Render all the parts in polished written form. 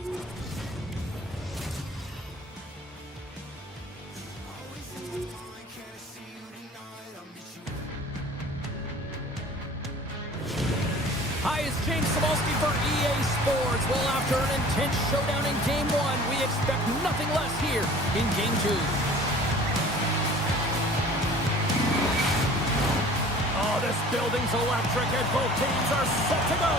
Hi, it's James Cebulski for EA Sports. Well, after an intense showdown in Game 1, we expect nothing less here in Game 2. Oh, this building's electric and both teams are set to go.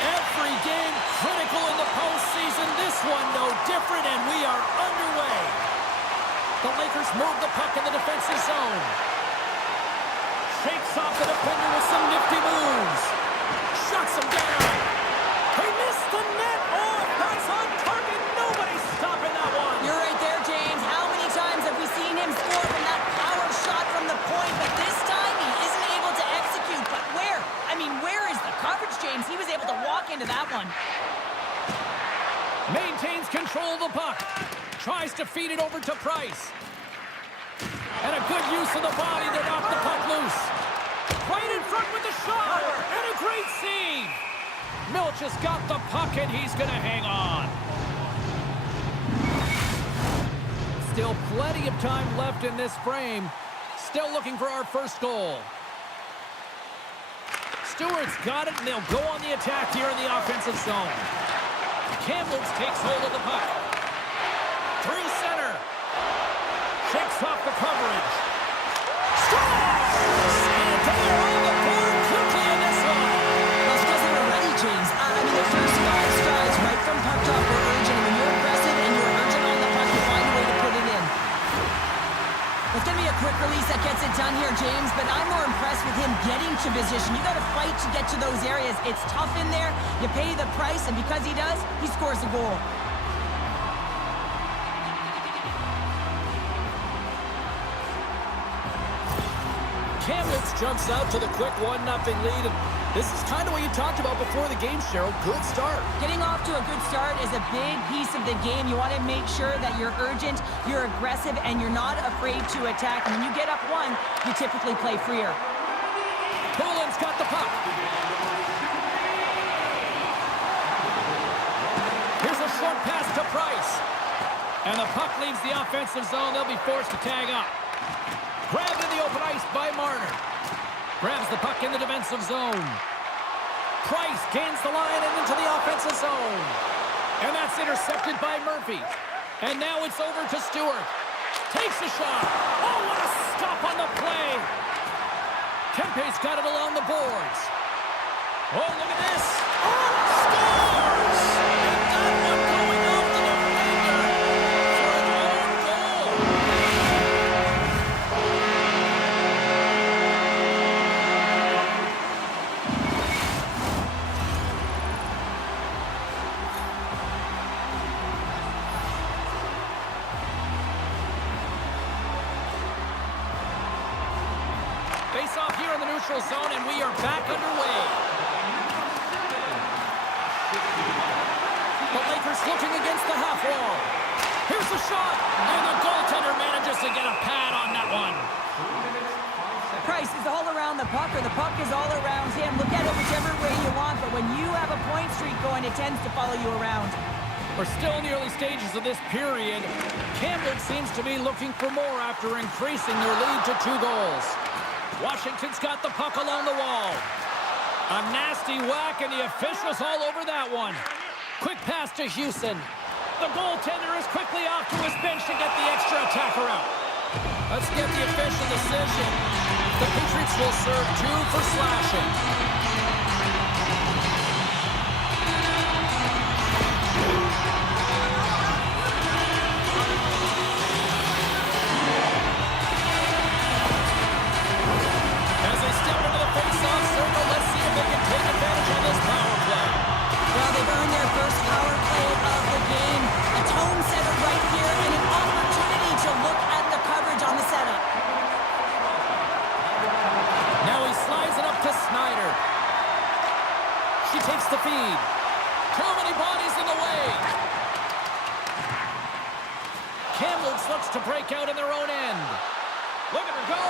Every game critical in the postseason. This one no different, and we are underway. The Lakers move the puck in the defensive zone. Shakes off the defender with some nifty moves. Shuts him down. He missed the net. Oh, that's on target. Nobody's stopping that one. You're right there, James. How many times have we seen him score from that power shot from the point? But this time, he isn't able to execute. But where? I mean, where is the coverage, James? He was able to walk into that one. Maintains control of the puck. Tries to feed it over to Price. And a good use of the body to knock the puck loose. Right in front with the shot. And a great save. Milch has got the puck, and he's going to hang on. Still plenty of time left in this frame. Still looking for our first goal. Stewart's got it, and they'll go on the attack here in the offensive zone. Campbell takes hold of the puck. Through center. Shakes off the coverage. Scores! And they are on the board quickly in this one. Well, it's because they were ready, James. I mean, the first 5 strides right from puck drop were urgent. And when you're aggressive and you're urgent on the puck, you find a way to put it in. It's going to be a quick release that gets it done here, James, but I'm more impressed with him getting to position. You got to fight to get to those areas. It's tough in there. You pay the price, and because he does, he scores a goal. Kamlitz jumps out to the quick 1-0 lead. And this is kind of what you talked about before the game, Cheryl. Good start. Getting off to a good start is a big piece of the game. You want to make sure that you're urgent, you're aggressive, and you're not afraid to attack. And when you get up 1, you typically play freer. Poland's got the puck. Here's a short pass to Price. And the puck leaves the offensive zone. They'll be forced to tag up. Grabbed in the open ice by Marner. Grabs the puck in the defensive zone. Price gains the line and into the offensive zone. And that's intercepted by Murphy. And now it's over to Stewart. Takes a shot. Oh, what a stop on the play. Kempe's got it along the boards. Oh, look at this. Oh, scores! And that one going off the defender for an own goal. Face off here in the neutral zone, and we are back underway. The Lakers looking against the half wall. Here's the shot, and the goaltender manages to get a pad on that one. Price is all around the puck, or the puck is all around him. Look at it whichever way you want, but when you have a point streak going, it tends to follow you around. We're still in the early stages of this period. Camden seems to be looking for more after increasing their lead to 2 goals. Washington's got the puck along the wall. A nasty whack, and the officials all over that one. Quick pass to Houston. The goaltender is quickly off to his bench to get the extra attacker out. Let's get the official decision. The Patriots will serve 2 for slashing. Take advantage of this power play. Well, they've earned their first power play of the game. A tone setter right here and an opportunity to look at the coverage on the setup. Now he slides it up to Snyder. She takes the feed. Too many bodies in the way. Kamlitz looks to break out in their own end. Look at her go.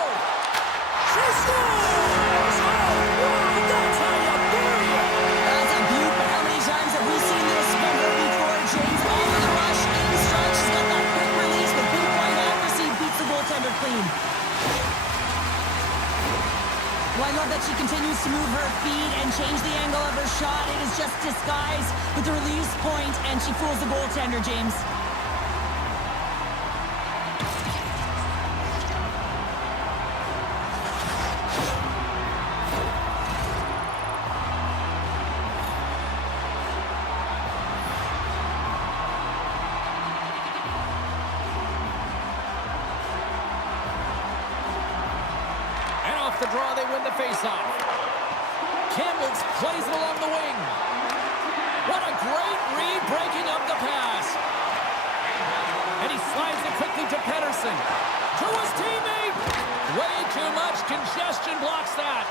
She scores! Oh, wow, that's how you do it! That's a Well, I love that she continues to move her feet and change the angle of her shot. It is just disguised with the release point, and she fools the goaltender, James. The draw, they win the faceoff. Campbell plays it along the wing. What a great read, breaking up the pass. And he slides it quickly to Pedersen. To his teammate. Way too much congestion blocks that.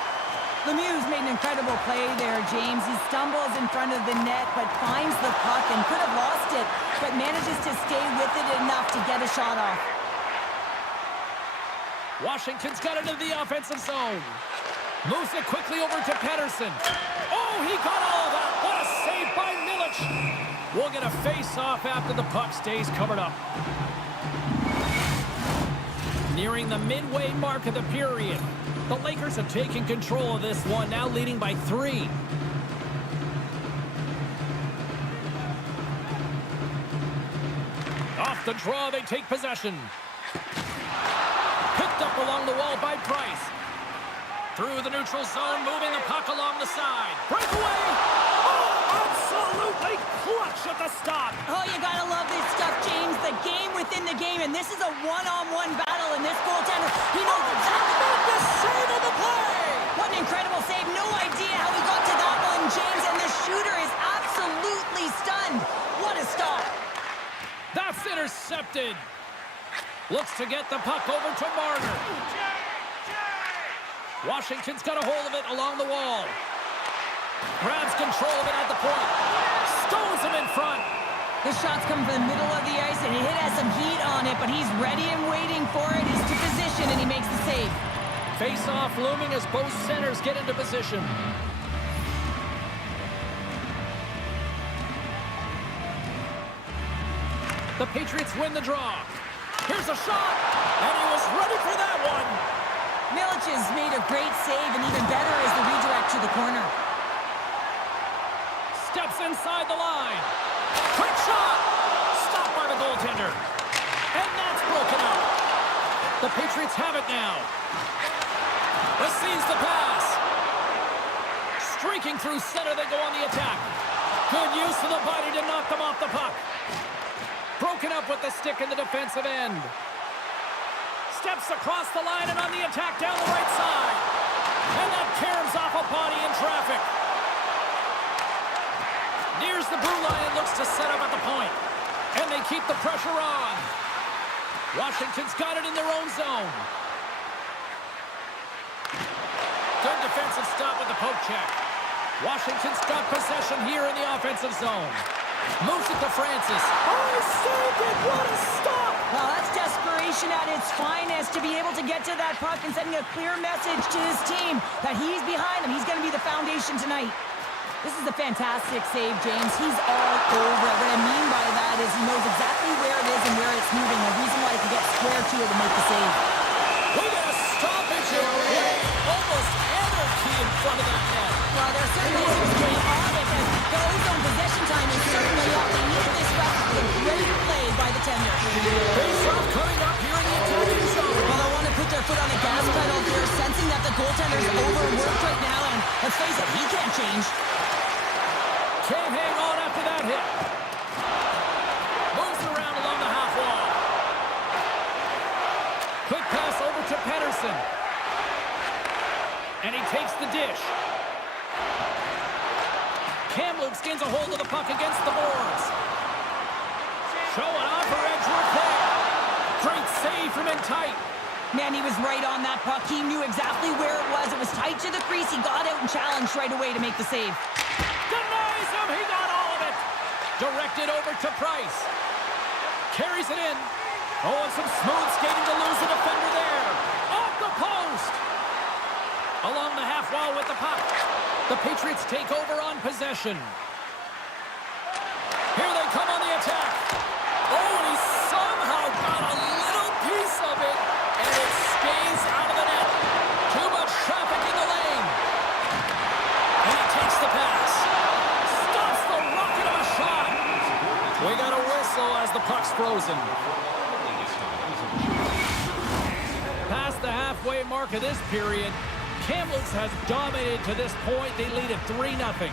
Lemieux's made an incredible play there, James. He stumbles in front of the net, but finds the puck and could have lost it, but manages to stay with it enough to get a shot off. Washington's got it into the offensive zone. Moves it quickly over to Pedersen. Oh, he got all of that. What a save by Milic. We'll get a face-off after the puck stays covered up. Nearing the midway mark of the period. The Lakers have taken control of this one, now leading by 3. Off the draw, they take possession. Picked up along the wall by Price. Through the neutral zone, moving the puck along the side. Breakaway! Oh, absolutely clutch at the stop. Oh, you gotta love this stuff, James. The game within the game, and this is a one-on-one battle, and this goaltender, he knows exactly the save of the play. what an incredible save. No idea how he got to that one, James, and the shooter is absolutely stunned. What a stop. That's intercepted. Looks to get the puck over to Marner. Washington's got a hold of it along the wall. Grabs control of it at the point. Stones him in front. The shot's coming from the middle of the ice, and it has some heat on it, but he's ready and waiting for it. He's to position, and he makes the save. Face-off looming as both centers get into position. The Patriots win the draw. Here's a shot, and he was ready for that one. Milic has made a great save, and even better is the redirect to the corner. Steps inside the line. Quick shot. Stopped by the goaltender. And that's broken up. The Patriots have it now. Receives the pass. Streaking through center, they go on the attack. Good use of the body to knock them off the puck. Broken up with the stick in the defensive end. Steps across the line and on the attack down the right side. And that caroms off a body in traffic. Nears the blue line and looks to set up at the point. And they keep the pressure on. Washington's got it in their own zone. Good defensive stop with the poke check. Washington's got possession here in the offensive zone. Moves it to Francis. Oh, saved it! What a stop! Well, that's desperation at its finest to be able to get to that puck and sending a clear message to his team that he's behind them. He's going to be the foundation tonight. This is a fantastic save, James. He's all over it. What I mean by that is he knows exactly where it is and where it's moving. A reason why he can get square to it and make the save. We got a stoppage here. Almost anarchy in front of that net. Well, there certainly is a game on it as goes on possession time is certainly up. They need this rest with a great play by the tender. Face-off coming up here in the attacking zone. Well, they want to put their foot on the gas pedal here, sensing that the goaltender's overworked right now, and let's face it, he can't change. Can't hang on after that hit. Moves around along the half wall. Quick pass over to Pedersen. And he takes the dish. Kamloops gains a hold of the puck against the boards. Showing off for Edgeworth there. Great save from in tight. Man, he was right on that puck. He knew exactly where it was. It was tight to the crease. He got out and challenged right away to make the save. Denies him. He got all of it. Directed over to Price. Carries it in. Oh, and some smooth skating to lose the defender there. Off the post. Along the half wall with the puck. The Patriots take over on possession. Here they come on the attack. Oh, and he somehow got a little piece of it, and it stays out of the net. Too much traffic in the lane. frozen. Past the halfway mark of this period, Kamloops has dominated to this point. They lead at 3-0.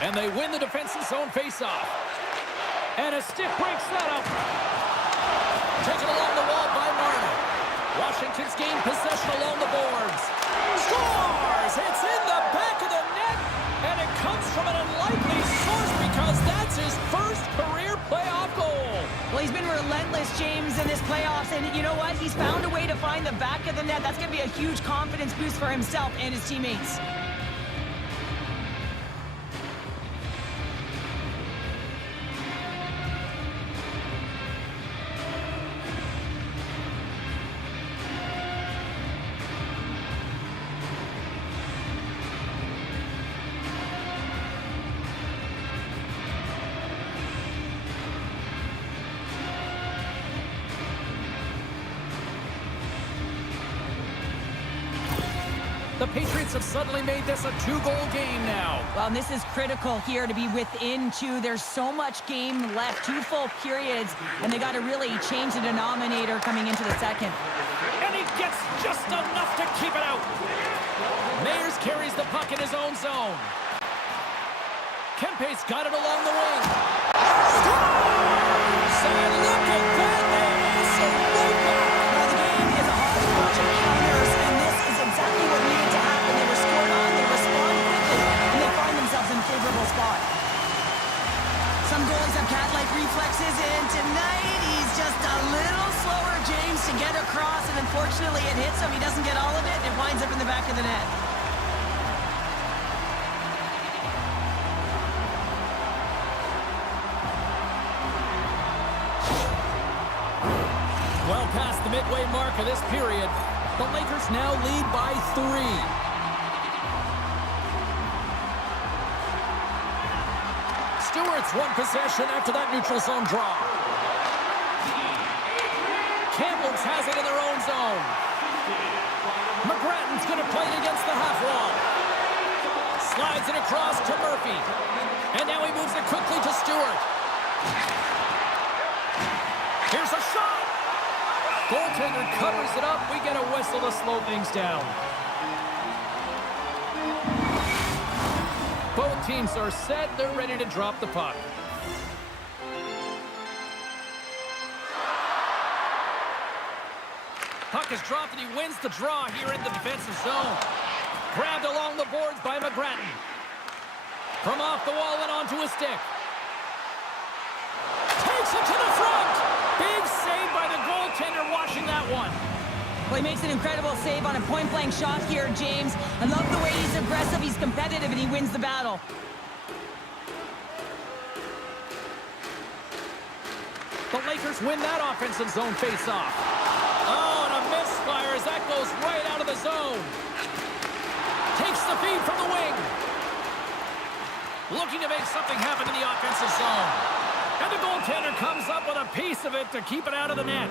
And they win the defensive zone faceoff. And a stick breaks that up. Taken along the wall by Marner. Washington's gained possession along the boards. Scores! It's in the back of the net, and it comes from an unlikely source because that's his first career playoff goal. Well, he's been relentless, James, in this playoffs, and you know what? He's found a way to find the back of the net. That's going to be a huge confidence boost for himself and his teammates. The Patriots have suddenly made this a 2-goal game now. Well, and this is critical here to be within 2. There's so much game left, 2 full periods, and they got to really change the denominator coming into the second. And he gets just enough to keep it out. Mayers carries the puck in his own zone. Kempe's got it along the wing. Scores! And look at that! Now the game is a hodgepodge of counters, and this is exactly what needed to happen. They were scored on, they respond quickly, and they find themselves in a favorable spot. Some goalies have cat-like reflexes, and tonight he's just a little slower, James, to get across, and unfortunately it hits him. He doesn't get all of it, and it winds up in the back of the net. Well past the midway mark of this period, the Lakers now lead by 3. Stewart's won possession after that neutral zone draw. Kamloops has it in their own zone. McGrattan's going to play it against the half wall. Slides it across to Murphy. And now he moves it quickly to Stewart. Here's a shot. Goaltender covers it up. We get a whistle to slow things down. Both teams are set. They're ready to drop the puck. Puck is dropped and he wins the draw here in the defensive zone. Grabbed along the boards by McGrattan. From off the wall and onto a stick. Takes it to the front. Big save by the goaltender watching that one. Well, he makes an incredible save on a point-blank shot here, James. I love the way he's aggressive, he's competitive, and he wins the battle. The Lakers win that offensive zone face-off. Oh, and a misfire as that goes right out of the zone. Takes the feed from the wing. Looking to make something happen in the offensive zone. And the goaltender comes up with a piece of it to keep it out of the net.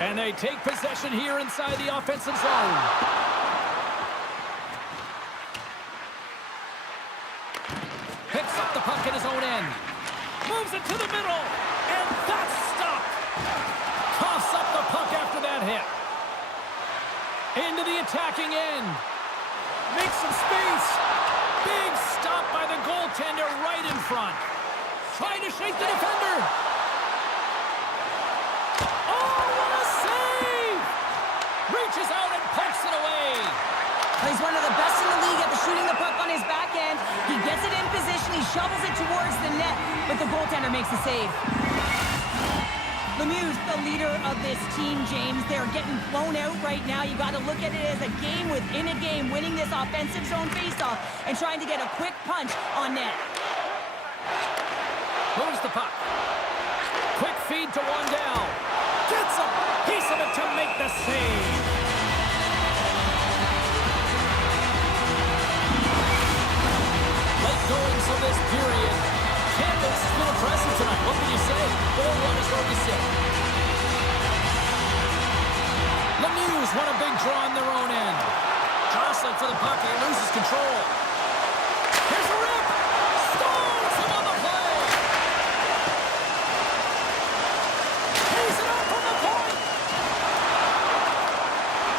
And they take possession here inside the offensive zone. Picks up the puck at his own end. Moves it to the middle. And that's stopped. Coughs up the puck after that hit. Into the attacking end. Makes some space. Big stop by the goaltender right in front. Trying to shake the defender. Reaches out and pokes it away. He's one of the best in the league at shooting the puck on his back end. He gets it in position, he shovels it towards the net, but the goaltender makes the save. Lemieux's the leader of this team, James. They're getting blown out right now. You got to look at it as a game within a game, winning this offensive zone faceoff and trying to get a quick punch on net. Moves the puck. Quick feed to Wandell. Gets a piece of it to make the save. Late goings of this period. Campbell's has been impressive tonight. What can you say? 4-1 is where we sit. Lemieux won a big draw on their own end. Jostling for the puck, and he loses control. Here's a rip! Stones him on the play! He's it up from the point!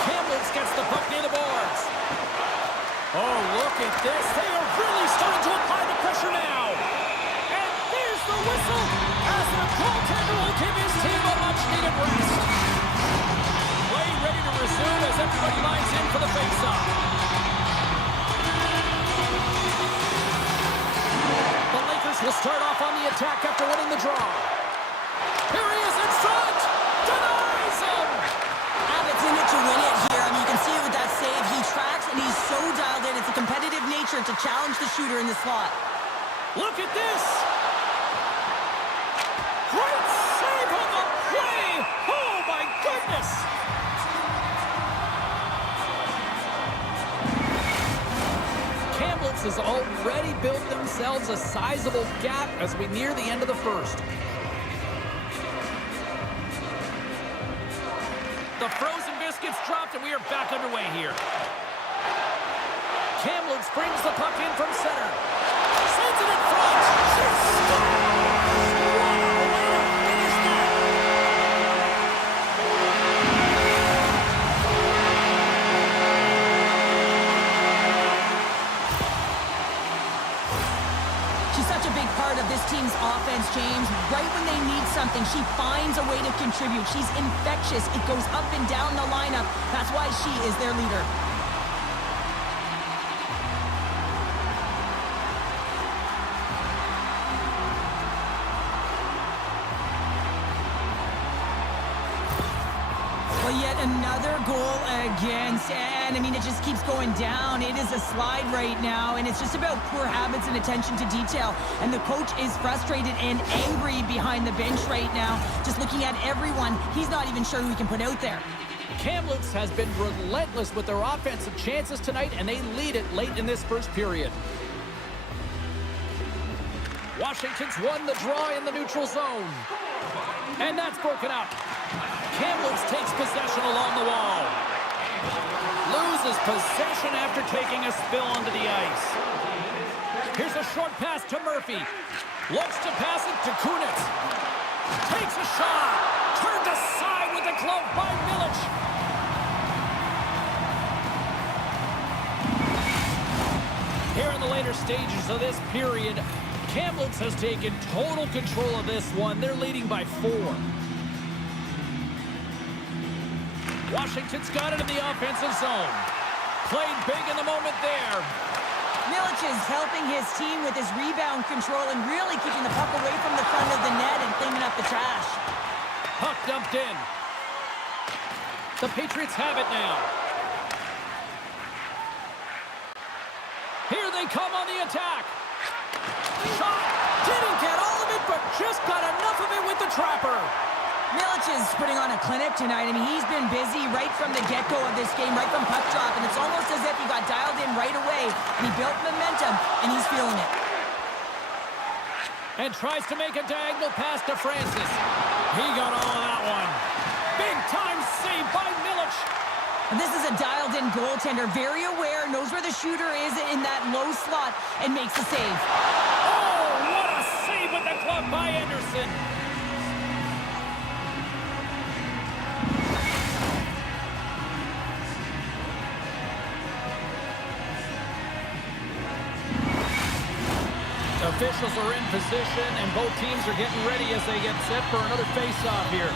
Campbell's gets the puck near the boards. Oh, look at this. They are really starting to apply the pressure now. And there's the whistle as the goaltender will give his team a much-needed rest. Play ready to resume as everybody lines in for the face-off. The Lakers will start off on the attack after winning the draw. Here he is in front. Denies him. Abbott's in it to win it here. I mean, you can see it with that save. He tracks, and he's so dialed in. It's a competitive nature to challenge the shooter in the slot. Look at this. Great save on the play. Oh, my goodness. Kamloops has already built themselves a sizable gap as we near the end of the first. The frozen biscuits dropped, and we are back underway here. Kamloops brings the puck in from center. Sends it in front. She scores! Wow, way to finish that! She's such a big part of this team's offense, James. Right when they need something, she finds a way to contribute. She's infectious. It goes up and down the lineup. That's why she is their leader. Well, yet another goal against, and I mean, it just keeps going down. It is a slide right now, and it's just about poor habits and attention to detail. And the coach is frustrated and angry behind the bench right now, just looking at everyone. He's not even sure who he can put out there. Kamloops has been relentless with their offensive chances tonight, and they lead it late in this first period. Washington's won the draw in the neutral zone. And that's broken up. Kamloops takes possession along the wall. Loses possession after taking a spill onto the ice. Here's a short pass to Murphy. Looks to pass it to Kunitz. Takes a shot. Turned aside with the glove by Milic. Here in the later stages of this period, Kamloops has taken total control of this one. They're leading by 4. Washington's got it in the offensive zone. Played big in the moment there. Milic is helping his team with his rebound control and really keeping the puck away from the front of the net and cleaning up the trash. Puck dumped in. The Patriots have it now. Here they come on the attack. Shot. Didn't get all of it, but just got enough of it with the trapper. Milic is putting on a clinic tonight. I mean, he's been busy right from the get-go of this game, right from puck drop, and it's almost as if he got dialed in right away, and he built momentum, and he's feeling it. And tries to make a diagonal pass to Francis. He got all of that one. Big-time save by Milic. And this is a dialed-in goaltender, very aware, knows where the shooter is in that low slot, and makes the save. Oh, what a save with the glove by Anderson. Officials are in position, and both teams are getting ready as they get set for another face-off here.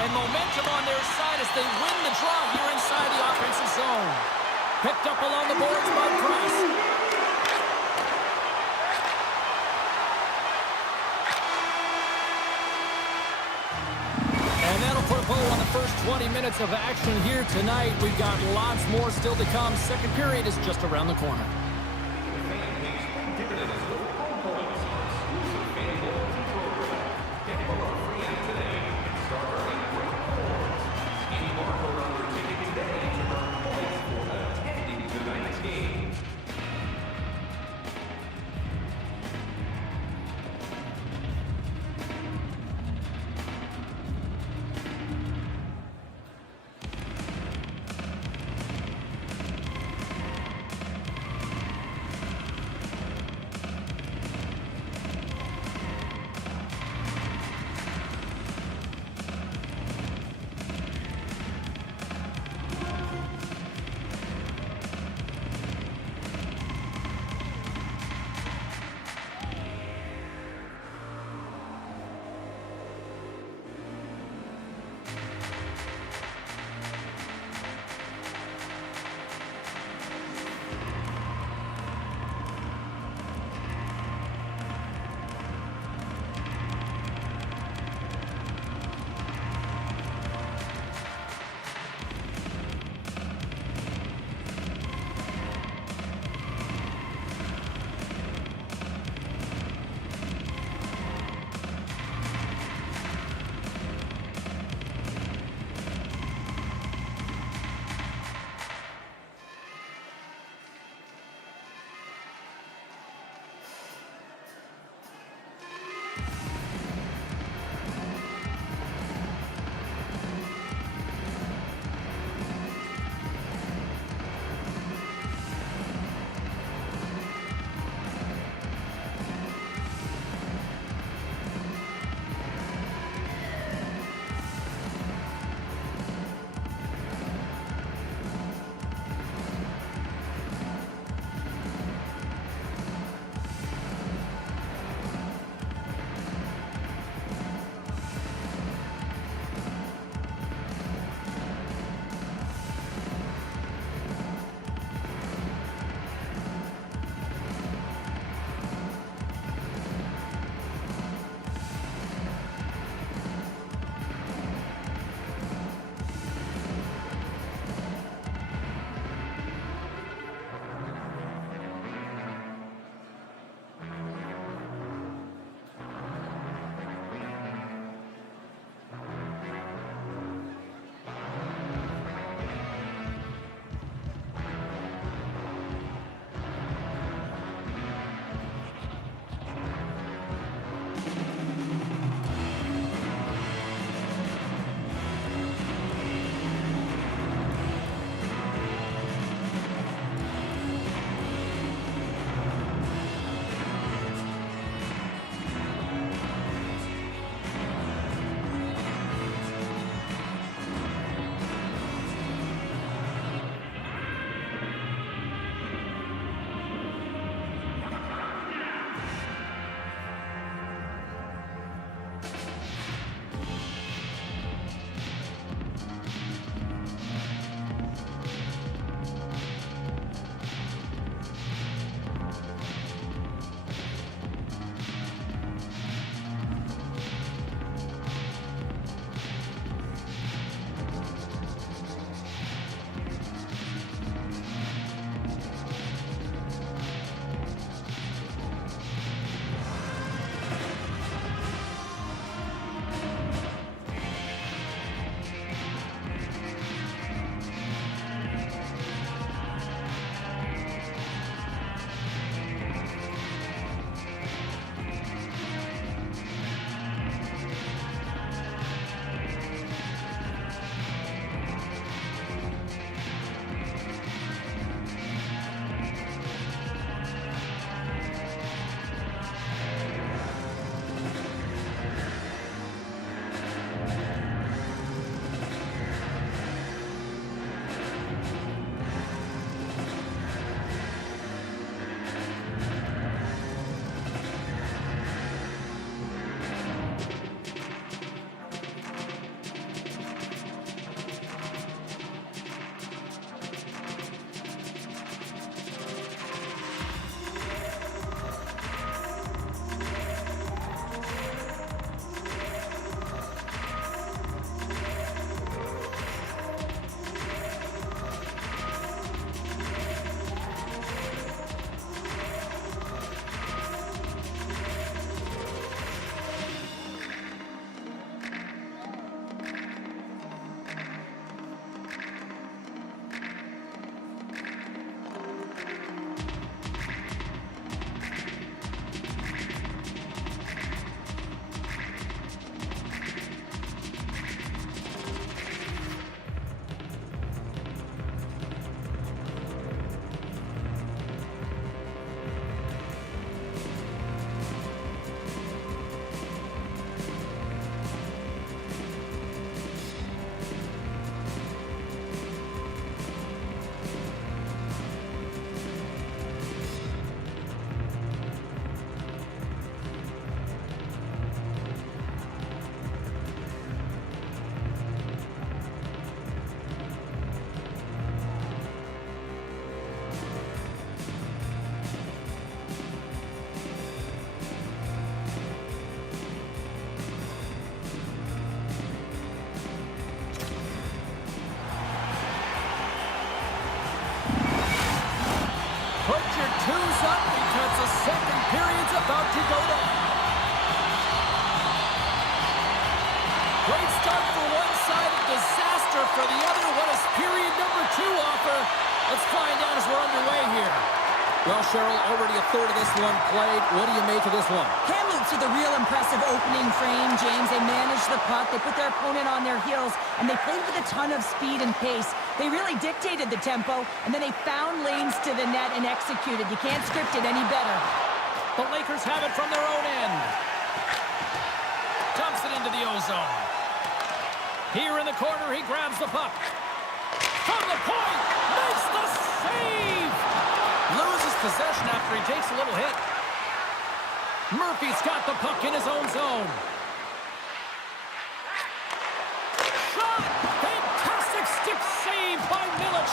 And momentum on their side as they win the draw here inside the offensive zone. Picked up along the boards by Price. And that'll put a bow on the first 20 minutes of action here tonight. We've got lots more still to come. Second period is just around the corner. two's up because the second period's about to go down. Great start for one side, disaster for the other. What does period number 2 offer? Let's find out as we're underway here. Well, Cheryl, already a third of this one played. What do you make of this one? Kamloops with a real impressive opening frame, James. They managed the puck, they put their opponent on their heels, and they played with a ton of speed and pace. They really dictated the tempo, and then they found lanes to the net and executed. You can't script it any better. The Lakers have it from their own end. Dumps it into the O-zone. Here in the corner, he grabs the puck. From the point, makes the save! Loses possession after he takes a little hit. Murphy's got the puck in his own zone. Shot! Fantastic stick save by Milic.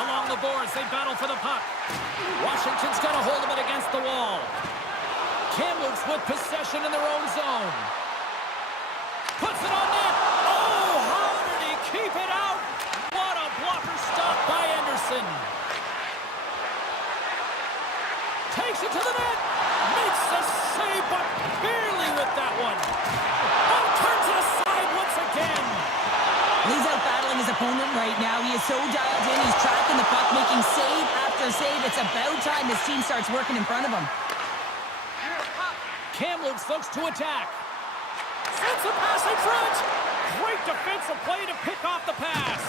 Along the boards, they battle for the puck. Washington's got a hold of it against the wall. Kamloops with possession in their own zone. Puts it on net. Oh, how did he keep it out? What a blocker stop by Anderson. Takes it to the net. Makes the save, but barely with that one. Oh, turns it aside once again. He's out battling his opponent right now. He is so dialed in. He's tracking the puck, making save after save. It's about time his team starts working in front of him. Kamloops looks to attack. Sends a pass in front. Great defensive play to pick off the pass.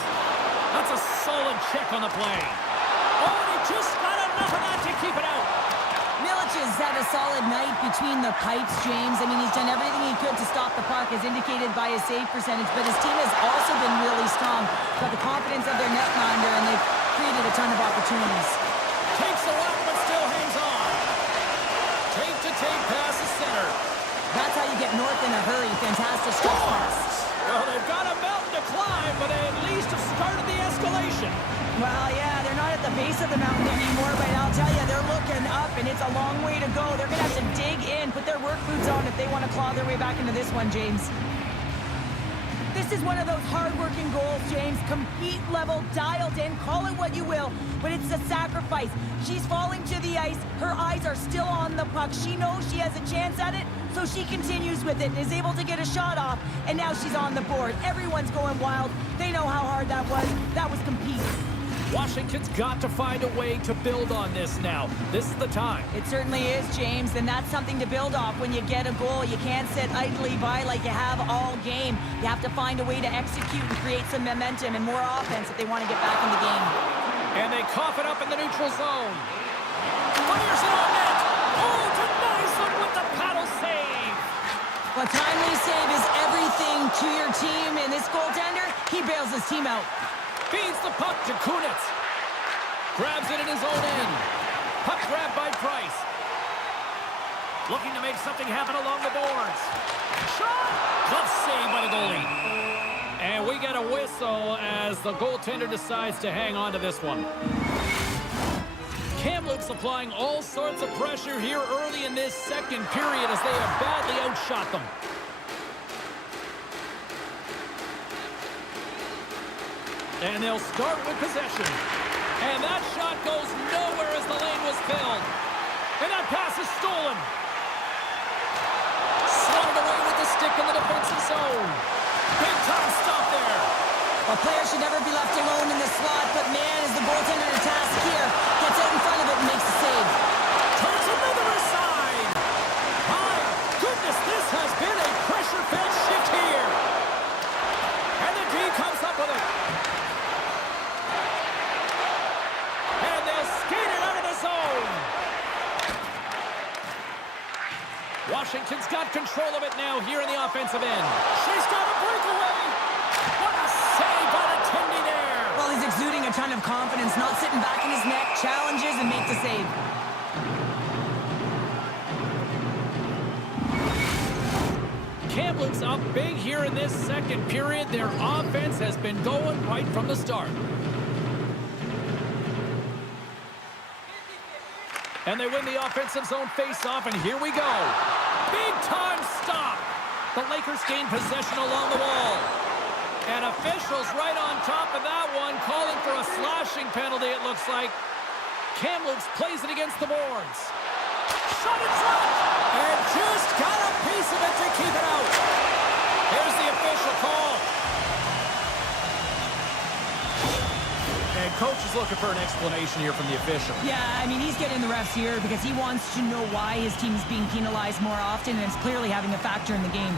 That's a solid check on the play. Oh, and he just got enough of that to keep it out. Milic has had a solid night between the pipes, James. I mean, he's done everything he could to stop the puck, as indicated by his save percentage, but his team has also been really strong. Got the confidence of their netminder, and they've created a ton of opportunities. Takes the walk, but still hangs on. Tape-to-tape pass to center. That's how you get north in a hurry. Fantastic stretch pass. Well, they've got a mountain to climb, but they at least have started the escalation. Well, yeah, they're not at the base of the mountain anymore, but I'll tell you, they're looking up, and it's a long way to go. They're going to have to dig in, put their work boots on if they want to claw their way back into this one, James. This is one of those hard-working goals, James. Compete level, dialed in, call it what you will, but it's a sacrifice. She's falling to the ice. Her eyes are still on the puck. She knows she has a chance at it, so she continues with it and is able to get a shot off, and now she's on the board. Everyone's going wild. They know how hard that was. That was compete. Washington's got to find a way to build on this now. This is the time. It certainly is, James, and that's something to build off when you get a goal. You can't sit idly by like you have all game. You have to find a way to execute and create some momentum and more offense if they want to get back in the game. And they cough it up in the neutral zone. Fires it on net. Oh, denies them with the paddle save. A timely save is everything to your team, and this goaltender, he bails his team out. Feeds the puck to Kunitz. Grabs it in his own end. Puck grabbed by Price. Looking to make something happen along the boards. Shot! Glove save by the goalie. And we get a whistle as the goaltender decides to hang on to this one. Kamloops applying all sorts of pressure here early in this second period as they have badly outshot them. And they'll start with possession. And that shot goes nowhere as the lane was filled. And that pass is stolen. Swatted away with the stick in the defensive zone. Big time stop there. A player should never be left alone in the slot, but man, is the goaltender to task here. Gets out in front of it and makes the save. Turns another aside. My goodness, this has been a pressure-filled shift here. And the D comes up with it. And they'll skate it out of the zone. Washington's got control of it now here in the offensive end. She's got a breakaway. What a save by the Tindy there. Well, he's exuding a ton of confidence, not sitting back in his net, challenges and make the save. Kamloops up big here in this second period. Their offense has been going right from the start. And they win the offensive zone face-off, and here we go. Big-time stop. The Lakers gain possession along the wall. And officials right on top of that one, calling for a slashing penalty, it looks like. Kamloops plays it against the boards. Shot in front! And just got a piece of it to keep it out. Here's the official call. And coach is looking for an explanation here from the official. Yeah, I mean, he's getting the refs here because he wants to know why his team is being penalized more often, and it's clearly having a factor in the game.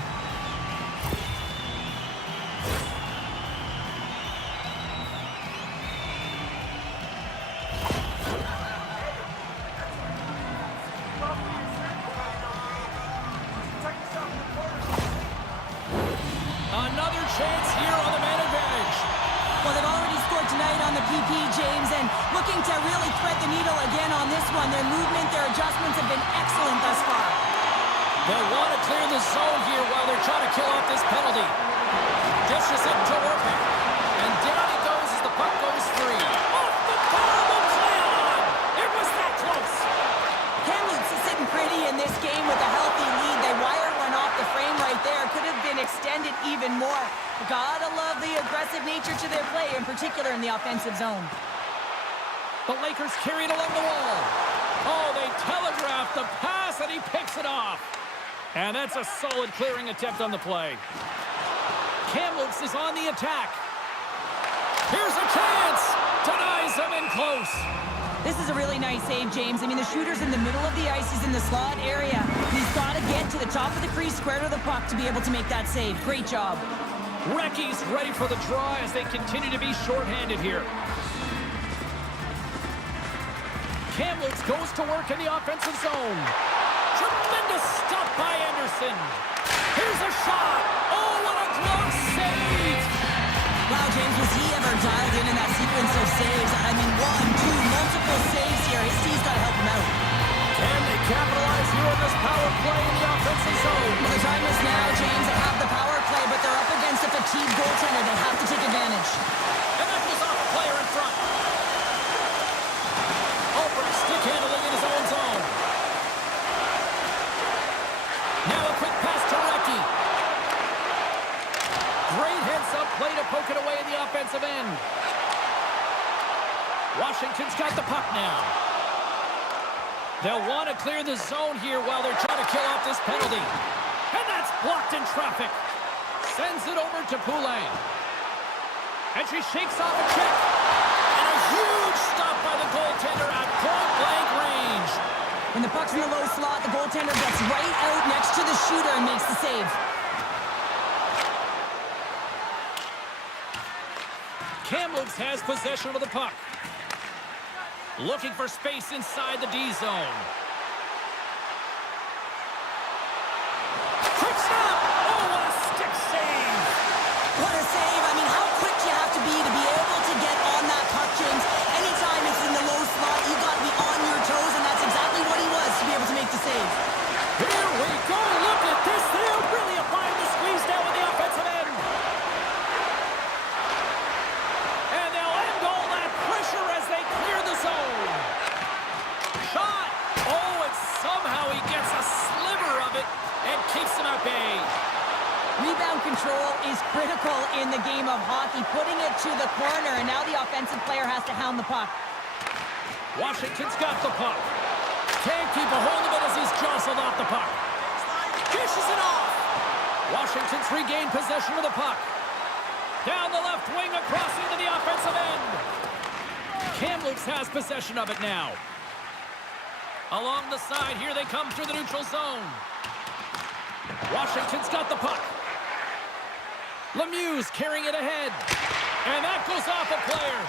Another chance here on the man advantage. Well, they've already scored tonight on the PP, James, and looking to really thread the needle again on this one. Their movement, their adjustments have been excellent thus far. They'll want to clear the zone here while they're trying to kill off this penalty. Dishes it to Orpik. And down he goes as the puck goes free. Off the bottom of Leon! It was that close! Kamloops is sitting pretty in this game with a healthy lead. They wire one off the frame right there. Could have been extended even more. Gotta love the aggressive nature to their play, in particular in the offensive zone. The Lakers carry it along the wall. Oh, they telegraph the pass, and he picks it off. And that's a solid clearing attempt on the play. Kamloops is on the attack. Here's a chance. Denies him in close. This is a really nice save, James. I mean, the shooter's in the middle of the ice. He's in the slot area. He's got to get to the top of the crease, square to the puck to be able to make that save. Great job. Recky's ready for the draw as they continue to be shorthanded here. Kamloops goes to work in the offensive zone. Tremendous stop by Anderson. Here's a shot. Oh, what a close save. Wow, James, was he ever dialed in that sequence of saves? I mean, one, two, multiple saves here. His team's got to help him out. Can they capitalize here on this power play in the offensive zone? Well, the time is now, James. They have the power play, but they're up against a fatigued goaltender. They have to take advantage. And that goes off a player in front. Over stick handling in his own zone. Now a quick pass to Recky. Great heads-up play to poke it away in the offensive end. Washington's got the puck now. They'll want to clear the zone here while they're trying to kill off this penalty. And that's blocked in traffic. Sends it over to Poulin. And she shakes off a check. And a huge stop by the goaltender at point-blank range. When the puck's in the low slot, the goaltender gets right out next to the shooter and makes the save. Kamloops has possession of the puck. Looking for space inside the D zone. Quick stop! Oh, what a stick save! What a save. I mean, how quick do you have to be able to get on that puck, James? Anytime it's in the low slot, you got to be on your toes, and that's exactly what he was to be able to make the save. Here we go. Look at this. They're really applying the squeeze down with the offensive end. And they'll end all that pressure as they clear the zone. Shot. Oh, and somehow he gets a sliver of it and keeps him at bay. Rebound control is critical in the game of hockey, putting it to the corner, and now the offensive player has to hound the puck. Washington's got the puck. Can't keep a hold of it as he's jostled off the puck. Dishes it off. Washington's regained possession of the puck. Down the left wing across into the offensive end. Kamloops has possession of it now. Along the side, here they come through the neutral zone. Washington's got the puck. Lemieux's carrying it ahead. And that goes off a player.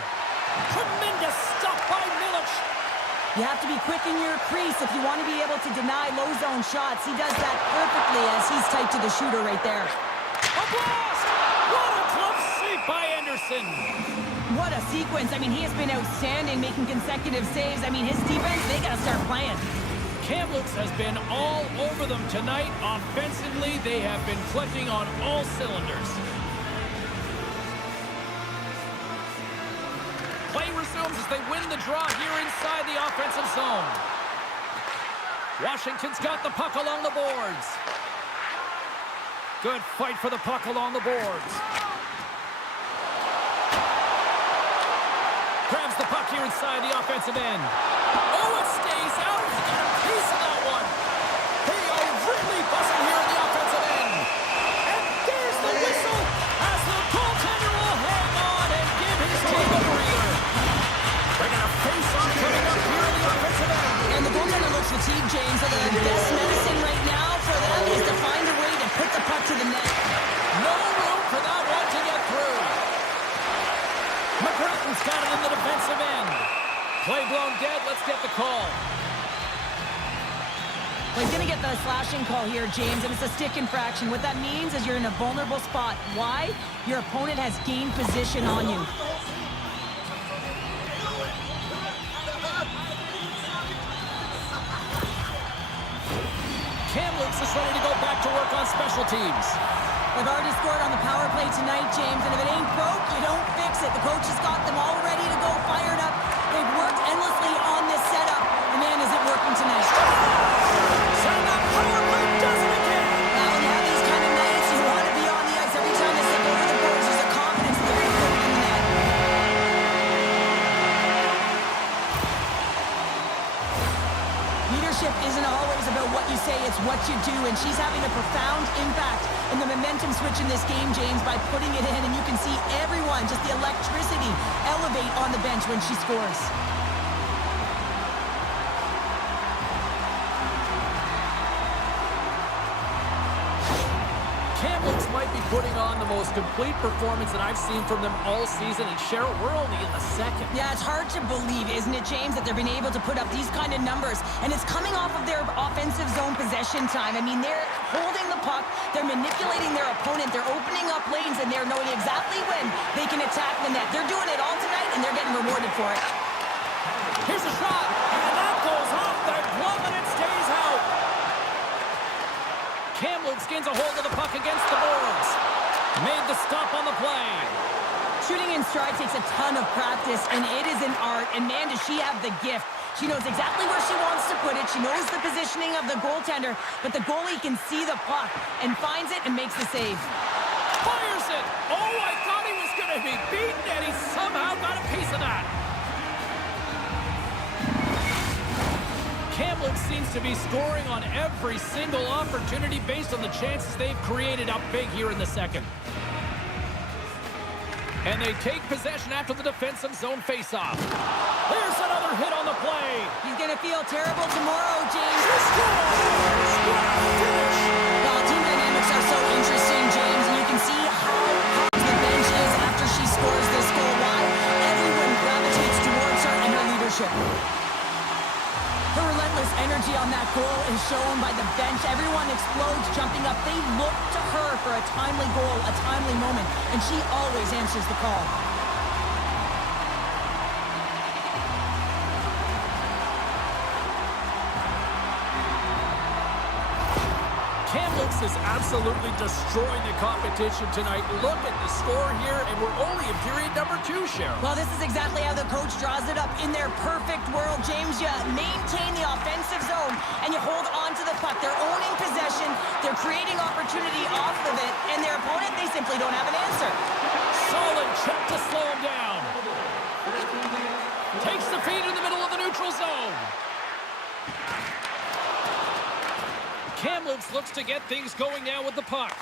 Tremendous stop by Milic. You have to be quick in your crease if you want to be able to deny low zone shots. He does that perfectly as he's tight to the shooter right there. A blast! What a close save by Anderson. What a sequence. I mean, he has been outstanding, making consecutive saves. I mean, his defense, they got to start playing. Kamloops has been all over them tonight. Offensively, they have been clicking on all cylinders. Play resumes as they win the draw here inside the offensive zone. Washington's got the puck along the boards. Good fight for the puck along the boards. Grabs the puck here inside the offensive end. Oh, it stays out. He got a piece of that one. They are really buzzing here in the offensive end. And there's the whistle as the goaltender will hang on and give his team a breather. They got a face-off coming up here in the offensive end. And the goaltender looks fatigued, James. So the best medicine right now for them is to find a way to put the puck to the net. No room for that one to get through. McGrattan's got it in the defensive end. Play blown dead. Let's get the call. Well, he's going to get the slashing call here, James, and it's a stick infraction. What that means is you're in a vulnerable spot. Why? Your opponent has gained position on you. Kamloops is ready to go back to work on special teams. They've already scored on the power play tonight, James, and if it ain't broke, you don't fix it. The coach has got them all ready to go, fired up. They've worked endlessly on this setup. And man, is it working tonight. Send that power play does it again. Now, when you have these kind of nights, you want to be on the ice. Every time they step over the boards, there's a confidence that they're going to put it in the net. Leadership isn't always about what you say, it's what you do, and she's having a profound impact in the momentum switch in this game, James, by putting it in, and you can see everyone, just the electricity, elevate on the bench when she scores. Kamloops might be putting on the most complete performance that I've seen from them all season, and Cheryl, we're only in the second. Yeah, it's hard to believe, isn't it, James, that they've been able to put up these kind of numbers, and it's coming off of their offensive zone possession time. I mean, they're holding the puck, they're manipulating their opponent, they're opening up lanes, and they're knowing exactly when they can attack the net. They're doing it all tonight, and they're getting rewarded for it. Here's a shot, and that goes off the glove, and it stays out. Kamloops gains a hold of the puck against the boards. Made the stop on the play. Shooting in stride takes a ton of practice, and it is an art, and man, does she have the gift. She knows exactly where she wants to put it. She knows the positioning of the goaltender, but the goalie can see the puck and finds it and makes the save. Fires it. Oh, I thought he was going to be beaten, and he somehow got a piece of that. Kamloops seems to be scoring on every single opportunity based on the chances they've created up big here in the second. And they take possession after the defensive zone faceoff. There's another hit on the play. He's going to feel terrible tomorrow, James. She scores! Finish! Well, team dynamics are so interesting, James, and you can see how pumped the bench is after she scores this goal. Why? Everyone gravitates towards her and her leadership. Her relentless energy on that goal is shown by the bench. Everyone explodes, jumping up. They look to her for a timely goal, a timely moment, and she always answers the call. Kamloops is absolutely destroying the competition tonight. Look at the score here, and we're only in period number 2, Cheryl. Well, this is exactly how the coach draws it up. In their perfect world, James, you maintain the offensive zone, and you hold on to the puck. They're owning possession, they're creating opportunity off of it, and their opponent, they simply don't have an answer. Solid check to slow him down. Takes the feed in the middle of the neutral zone. Kamloops looks to get things going now with the puck.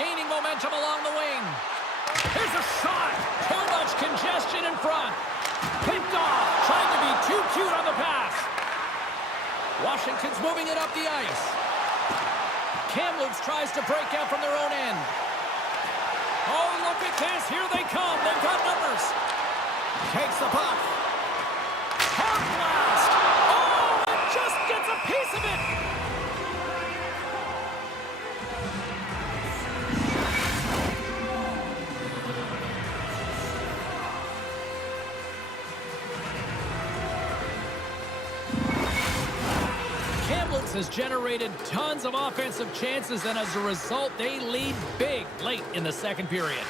Gaining momentum along the wing. Here's a shot. Too much congestion in front. Picked off. Trying to be too cute on the pass. Washington's moving it up the ice. Kamloops tries to break out from their own end. Oh, look at this. Here they come. They've got numbers. Takes the puck. Hard blast. Oh, it just gets a piece of it. Kamloops has generated tons of offensive chances, and as a result, they lead big late in the second period.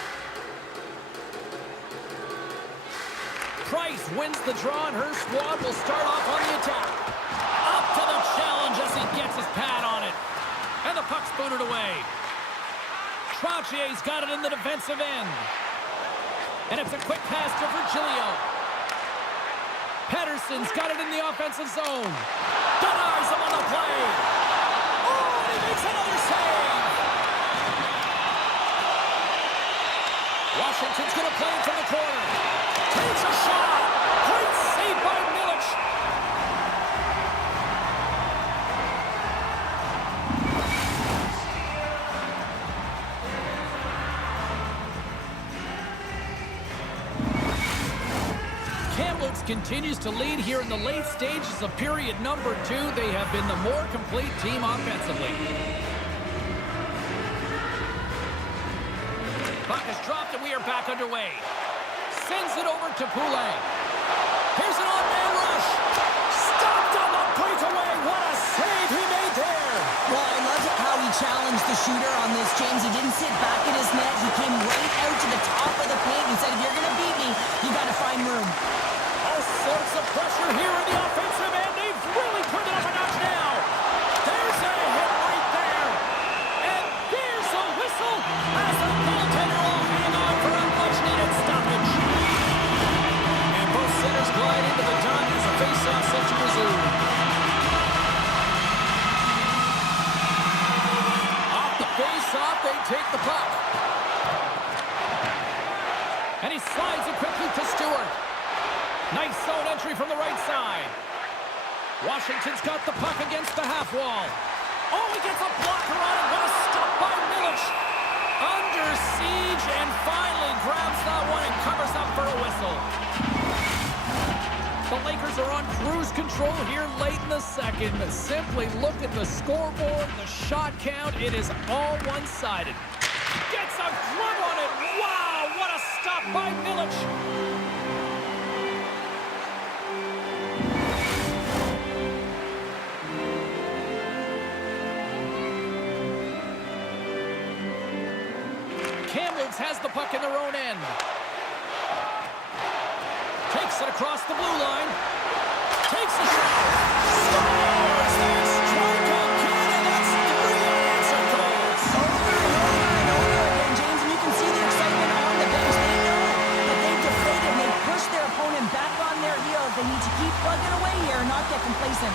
Price wins the draw, and her squad will start off on the attack. Up to the challenge as he gets his pad on it. And the puck's booted away. Troutier's got it in the defensive end. And it's a quick pass to Virgilio. Pedersen's got it in the offensive zone. Denies him on the play. Oh, and he makes another save. Washington's going to play it from the corner. Takes a shot. Great save by Milic. Kamloops continues to lead here in the late stages of period number 2. They have been the more complete team offensively. Puck is dropped and we are back underway. Sends it over to Poulet. Here's an on-man rush. Stopped on the breakaway. What a save he made there. Well, I love how he challenged the shooter on this, James. He didn't sit back in his net. He came right out to the top of the paint and said, if you're going to beat me, you got to find room. All sorts of pressure here in the offensive end. They've really turned it up a notch now. There's a hit right there. And there's a whistle as the goaltender will hang on for a much-needed stoppage. And both centers glide into the dot as the face-off set to resume. Off the face-off, they take the puck. And he slides it quickly to Stewart. Nice zone entry from the right side. Washington's got the puck against the half wall. Oh, he gets a blocker on it. What a stop by Milic. Under siege and finally grabs that one and covers up for a whistle. The Lakers are on cruise control here late in the second. Simply look at the scoreboard, the shot count. It is all one-sided. Gets a glove on it. Wow, what a stop by Milic. Kamloops has the puck in their own end. Takes it across the blue line. Takes the shot. Scores! They strike again, and that's 3 answer goals. Over and over again, James, and you can see the excitement on the bench. They know that they've deflated and they've pushed their opponent back on their heels. They need to keep plugging away here and not get complacent.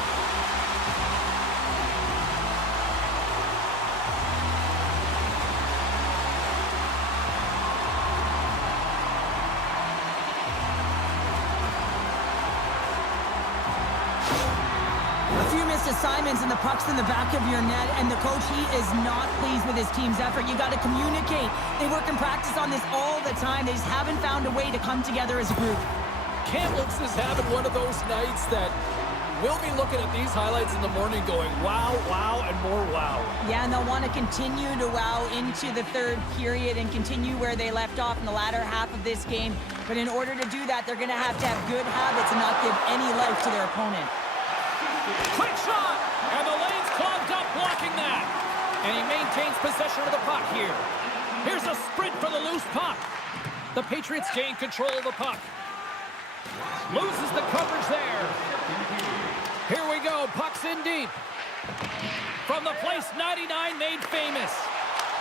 Assignments and the puck's in the back of your net, and the coach, he is not pleased with his team's effort. You got to communicate. They work in practice on this all the time. They just haven't found a way to come together as a group. Kamloops is having one of those nights that we'll be looking at these highlights in the morning going, wow, wow, and more wow. Yeah, and they'll want to continue to wow into the third period and continue where they left off in the latter half of this game. But in order to do that, they're going to have good habits and not give any life to their opponent. Quick shot! And the lane's clogged up blocking that. And he maintains possession of the puck here. Here's a sprint for the loose puck. The Patriots gain control of the puck. Loses the coverage there. Here we go. Puck's in deep. From the place 99 made famous.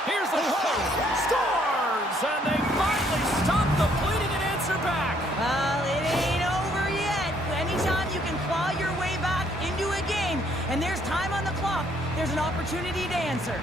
Here's a shot. Scores! And they finally stop the bleeding and answer back. Well, it ain't over yet. Anytime you can claw your way back into a game, and there's time on the clock, there's an opportunity to answer.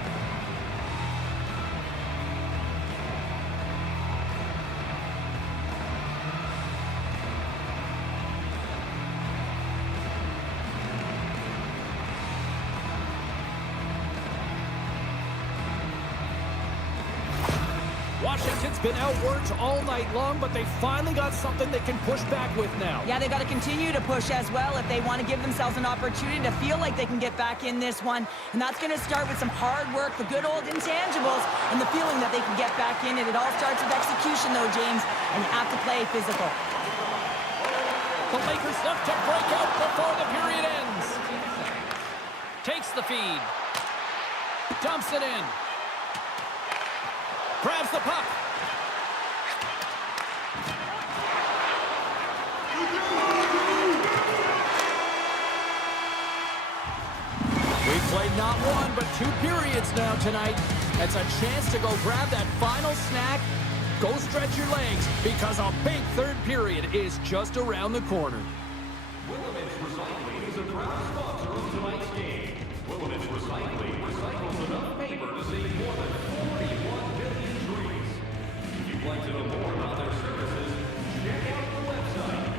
Washington's been outworked all night long, but they finally got something they can push back with now. Yeah, they got to continue to push as well if they want to give themselves an opportunity to feel like they can get back in this one. And that's going to start with some hard work, the good old intangibles, and the feeling that they can get back in. And it all starts with execution, though, James, and you have to play physical. The Lakers look to break out before the period ends. Takes the feed. Dumps it in. Grabs the puck. We've played not one, but 2 periods now tonight. It's a chance to go grab that final snack Go stretch your legs because a big third period is just around the corner. Willamette Recycling is a proud sponsor of tonight's game. Willamette Recycling recycles enough paper to save more than 41 billion trees. If you'd like to know more about their services, check out the website.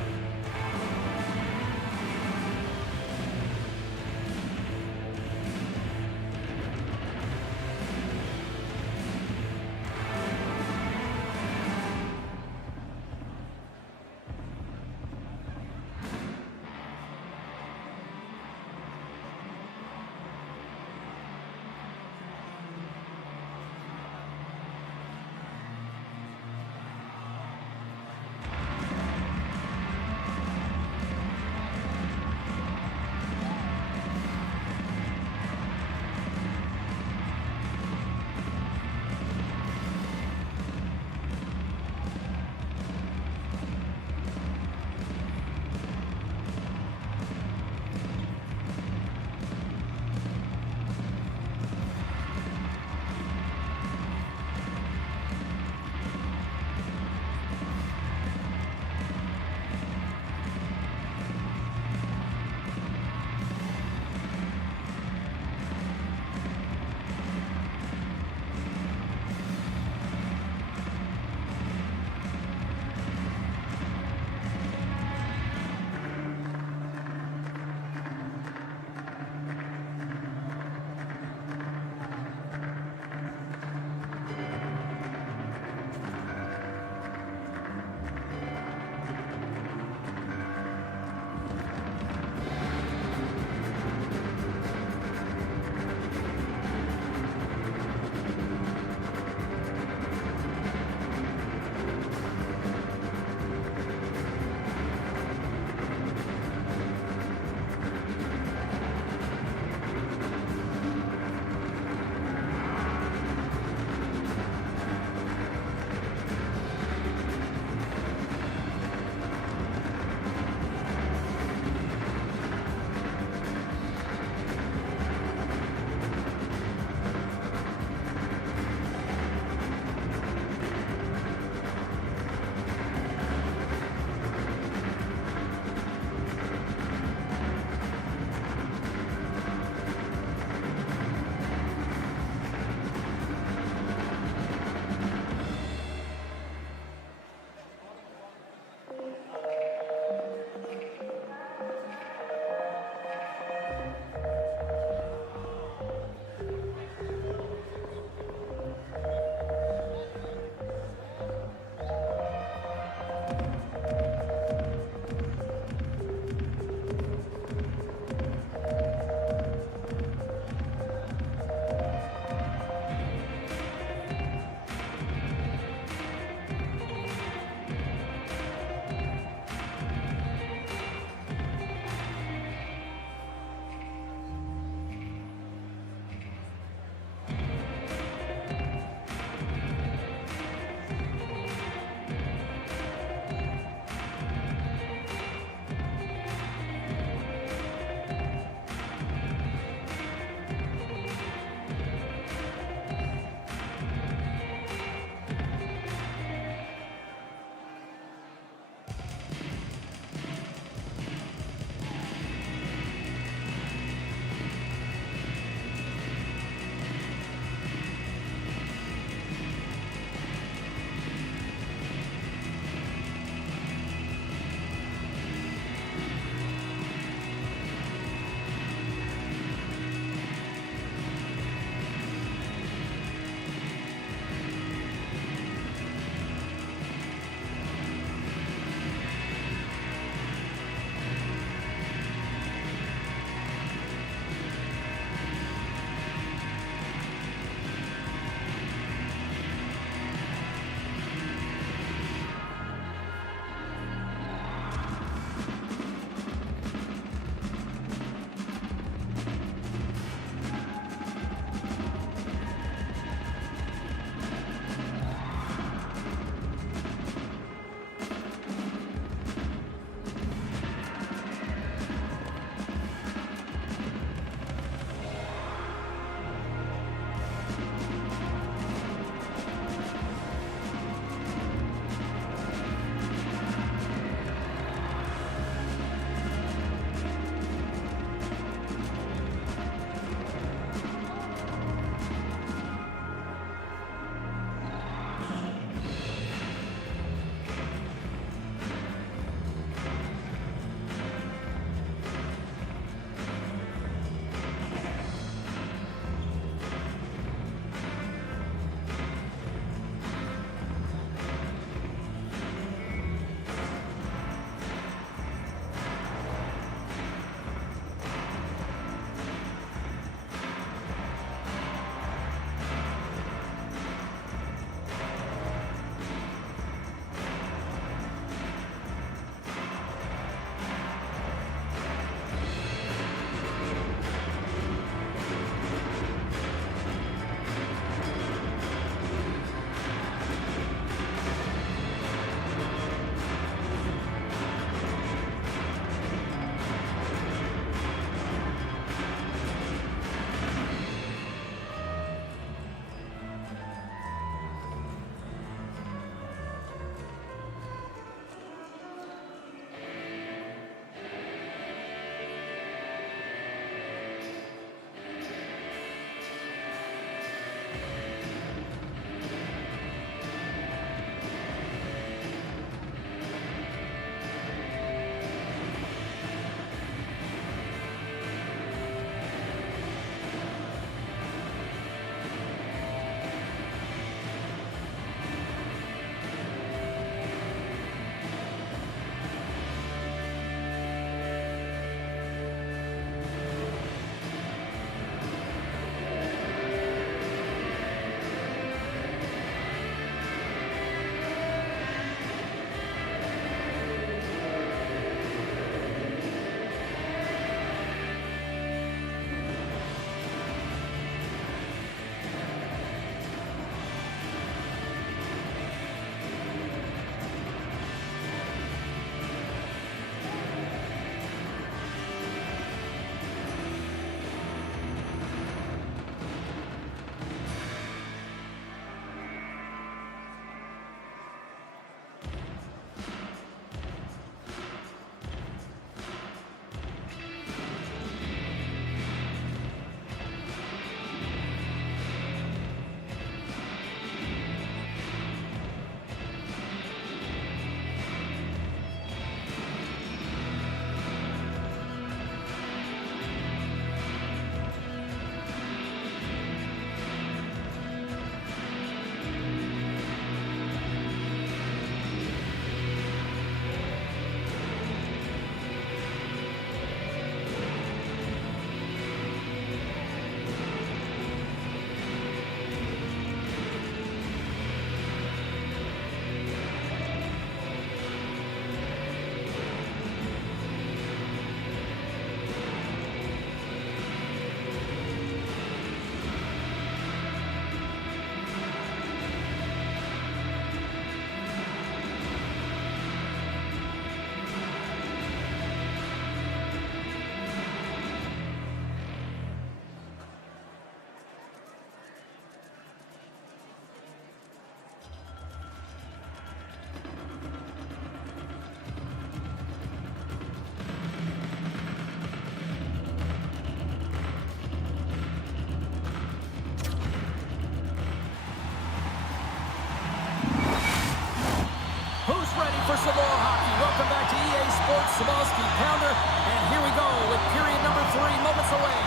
Aloha Hockey. Welcome back to EA Sports Sabalski Pounder. And here we go with period number 3, moments away.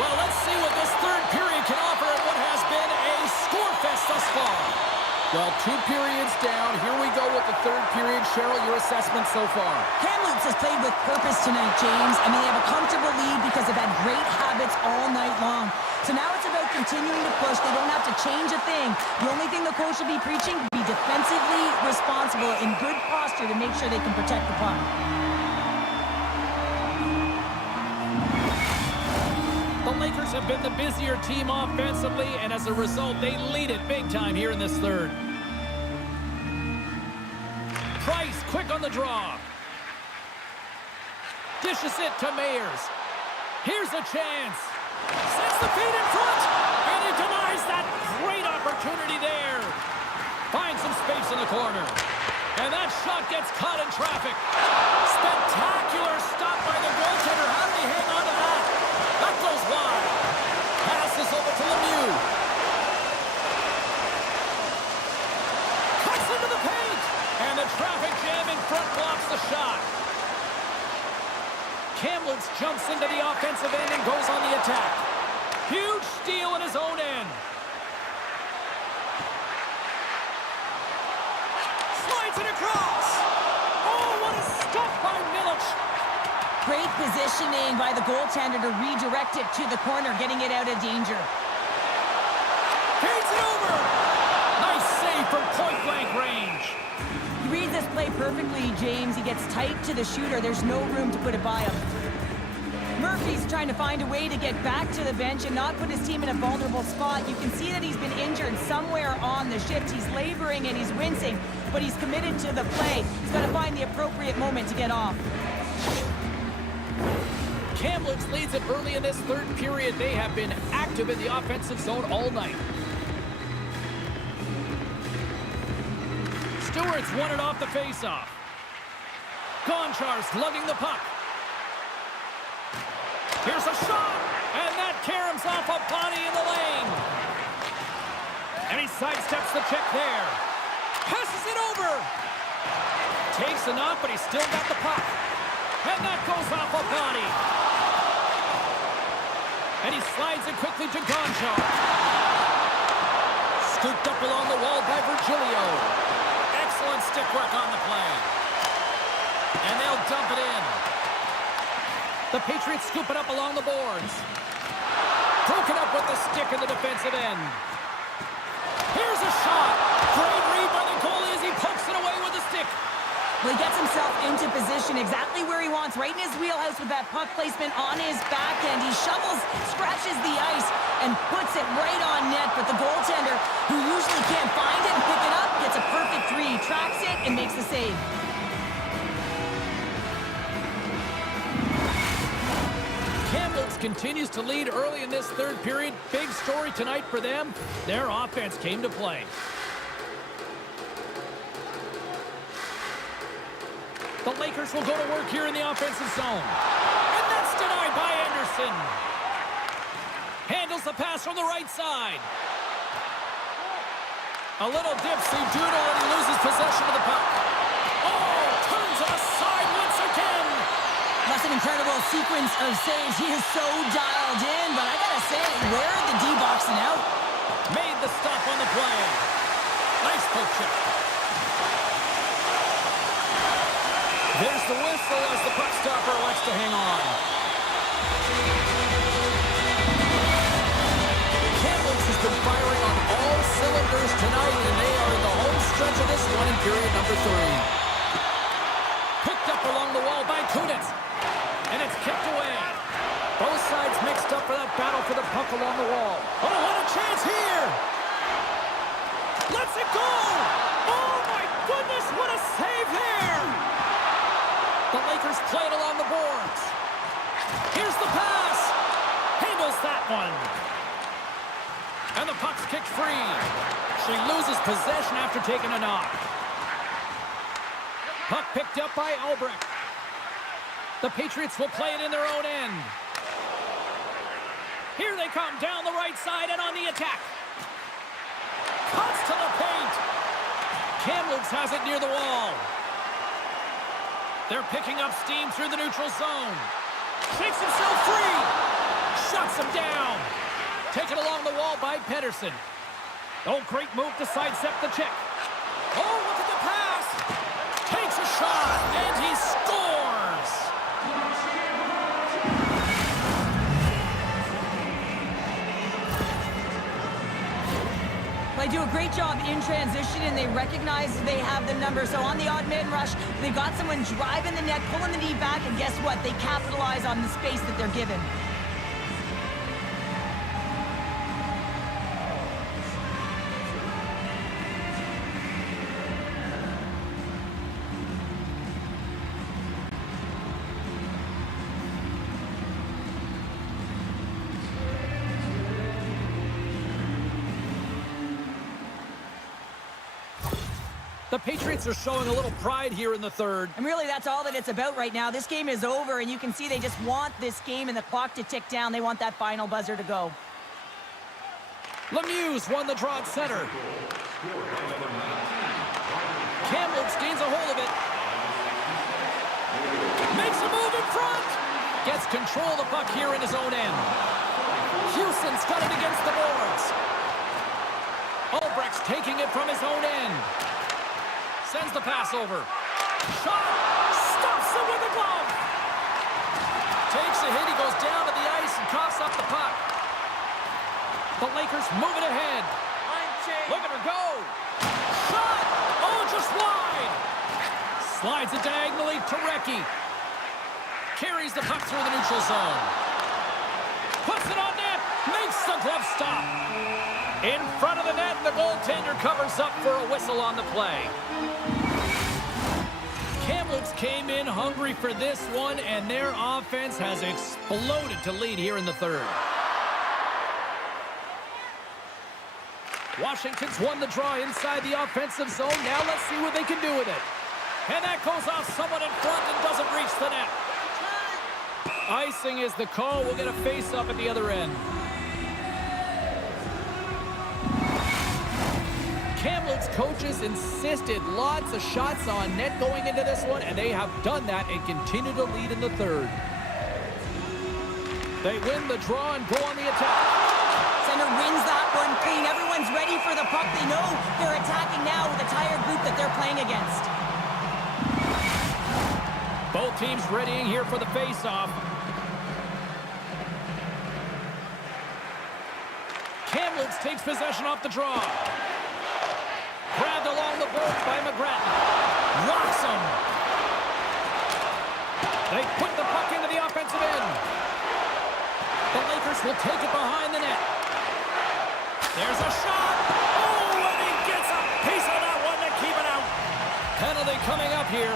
Well, let's see what this third period can offer in what has been a score fest thus far. Well, 2 periods down. Here we go with the third period. Cheryl, your assessment so far? Kamloops has played with purpose tonight, James. I mean, they have a comfortable lead because they've had great habits all night long. So now it's about continuing to push. They don't have to change a thing. The only thing the coach will be preaching, be defensively responsible in good posture to make sure they can protect the puck. The Lakers have been the busier team offensively, and as a result, they lead it big time here in this third. Price, quick on the draw. Dishes it to Mayers. Here's a chance. Sends the feed in front, and he denies that great opportunity there. Finds some space in the corner. And that shot gets caught in traffic. Spectacular stop by the goaltender. How did he hang on to that? That goes wide. Passes over to Lemieux. Cuts into the paint. And the traffic jam in front blocks the shot. Kamloops jumps into the offensive end and goes on the attack. Huge steal in his own end. Slides it across. Oh, what a stop by Milic. Great positioning by the goaltender to redirect it to the corner, getting it out of danger. Feeds it over. Nice save from point-blank range. He reads this play perfectly, James. He gets tight to the shooter. There's no room to put it by him. Murphy's trying to find a way to get back to the bench and not put his team in a vulnerable spot. You can see that he's been injured somewhere on the shift. He's laboring and he's wincing, but he's committed to the play. He's got to find the appropriate moment to get off. Kamloops leads it early in this third period. They have been active in the offensive zone all night. Stewart's won it off the faceoff. Gonchar slugging the puck. Here's a shot, and that caroms off a body in the lane. And he sidesteps the check there. Passes it over. Takes a knock, but he's still got the puck. And that goes off a body. And he slides it quickly to Gonchar. Scooped up along the wall by Virgilio. Excellent stick work on the play. And they'll dump it in. The Patriots scoop it up along the boards. Broken up with the stick in the defensive end. Here's a shot. Great read by the goalie as he pokes it away with the stick. Well, he gets himself into position exactly where he wants, right in his wheelhouse with that puck placement on his backhand. He shovels, scratches the ice, and puts it right on net. But the goaltender, who usually can't find it and pick it up, gets a perfect read, tracks it, and makes the save. Kamloops continues to lead early in this third period. Big story tonight for them. Their offense came to play. The Lakers will go to work here in the offensive zone. And that's denied by Anderson. Handles the pass from the right side. A little dipsy doodle and he loses possession of the puck. Oh, turns aside once again. That's an incredible sequence of saves. He is so dialed in, but I gotta say, where are the D-boxing out? Made the stop on the play. Nice poke check. There's the whistle as the puck stopper elects to hang on. Kamloops has been firing on all cylinders tonight, and they are in the home stretch of this one in period number 3. Picked up along the wall by Kunitz. And it's kicked away. Both sides mixed up for that battle for the puck along the wall. Oh, what a chance here! Lets it go! Oh, my goodness, what a save there! The Lakers play it along the boards. Here's the pass. Handles that one. And the puck's kicked free. She loses possession after taking a knock. Puck picked up by Albrecht. The Patriots will play it in their own end. Here they come down the right side and on the attack. Cuts to the paint. Kamloops has it near the wall. They're picking up steam through the neutral zone. Shakes himself free. Shuts him down. Taken along the wall by Pedersen. Oh, great move to sidestep the check. Oh, look at the pass. Takes a shot, and he scores. They do a great job in transition, and they recognize they have the number. So on the odd man rush, they've got someone driving the net, pulling the knee back, and guess what? They capitalize on the space that they're given. The Patriots are showing a little pride here in the third. And really, that's all that it's about right now. This game is over, and you can see they just want this game and the clock to tick down. They want that final buzzer to go. Lemieux won the draw at center. Kamloops gains a hold of it. Makes a move in front. Gets control of the puck here in his own end. Houston's got it against the boards. Albrecht's taking it from his own end. Sends the pass over. Shot! Stops it with a glove! Takes a hit. He goes down to the ice and coughs up the puck. The Lakers move it ahead. Look at her go! Shot! Oh, just wide! Slides it diagonally to Recchi. Carries the puck through the neutral zone. Puts it on net. Makes the glove stop. In front of the net, the goaltender covers up for a whistle on the play. Kamloops came in hungry for this one, and their offense has exploded to lead here in the third. Washington's won the draw inside the offensive zone. Now let's see what they can do with it. And that goes off someone in front and doesn't reach the net. Icing is the call. We'll get a face-up at the other end. Kamloops coaches insisted lots of shots on net going into this one, and they have done that and continue to lead in the third. They win the draw and go on the attack. Center wins that one clean. Everyone's ready for the puck. They know they're attacking now with the tired group that they're playing against. Both teams readying here for the face-off. Kamloops takes possession off the draw. Grabbed along the boards by McGrattan. Rocks him. They put the puck into the offensive end. The Lakers will take it behind the net. There's a shot. Oh, and he gets a piece of that one to keep it out. Penalty coming up here.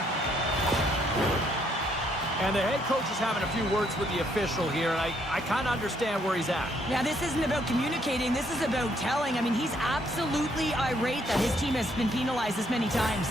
And the head coach is having a few words with the official here, and I kind of understand where he's at. Yeah, this isn't about communicating. This is about telling. I mean, he's absolutely irate that his team has been penalized this many times.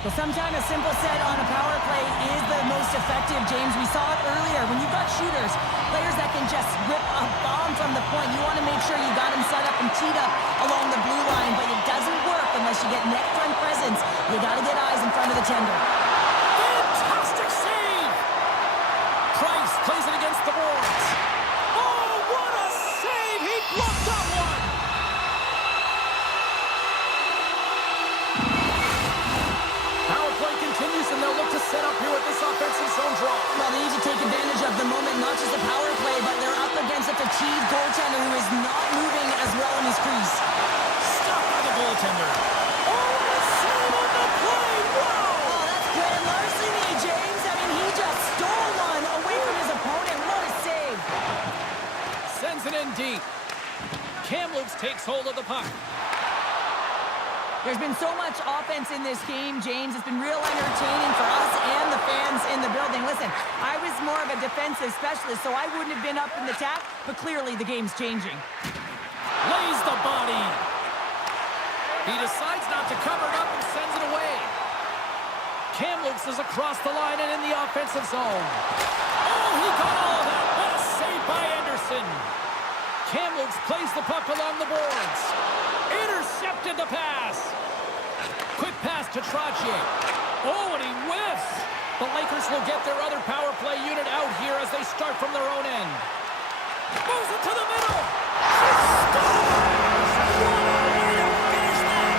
Well, sometimes a simple set on a power play is the most effective, James. We saw it earlier. When you've got shooters, players that can just rip a bomb from the point, you want to make sure you got them set up and teed up along the blue line, but it doesn't work unless you get net front presence. You got to get eyes in front of the tender. Fantastic save! Price plays it against the boards. Oh, what a save! He blocked that one! Power play continues, and they'll look to set up here with this offensive zone draw. Well, they need to take advantage of the moment, not just the power play, but they're up against a fatigued goaltender who is not moving as well in his crease. Stopped by the goaltender. Oh, what a save on the play! Wow! Oh, that's grand larceny, James. I mean, he just stole one away from his opponent. What a save. Sends it in deep. Kamloops takes hold of the puck. There's been so much offense in this game, James. It's been real entertaining for us and the fans in the building. Listen, I was more of a defensive specialist, so I wouldn't have been up in the attack, but clearly the game's changing. Lays the body. He decides not to cover it up and sends it away. Kamloops is across the line and in the offensive zone. Oh, he got all of that. What a save by Anderson. Kamloops plays the puck along the boards. Intercepted the pass. Quick pass to Trottier. Oh, and he whiffs. The Lakers will get their other power play unit out here as they start from their own end. Moves it to the middle. He scores! What a way to finish that!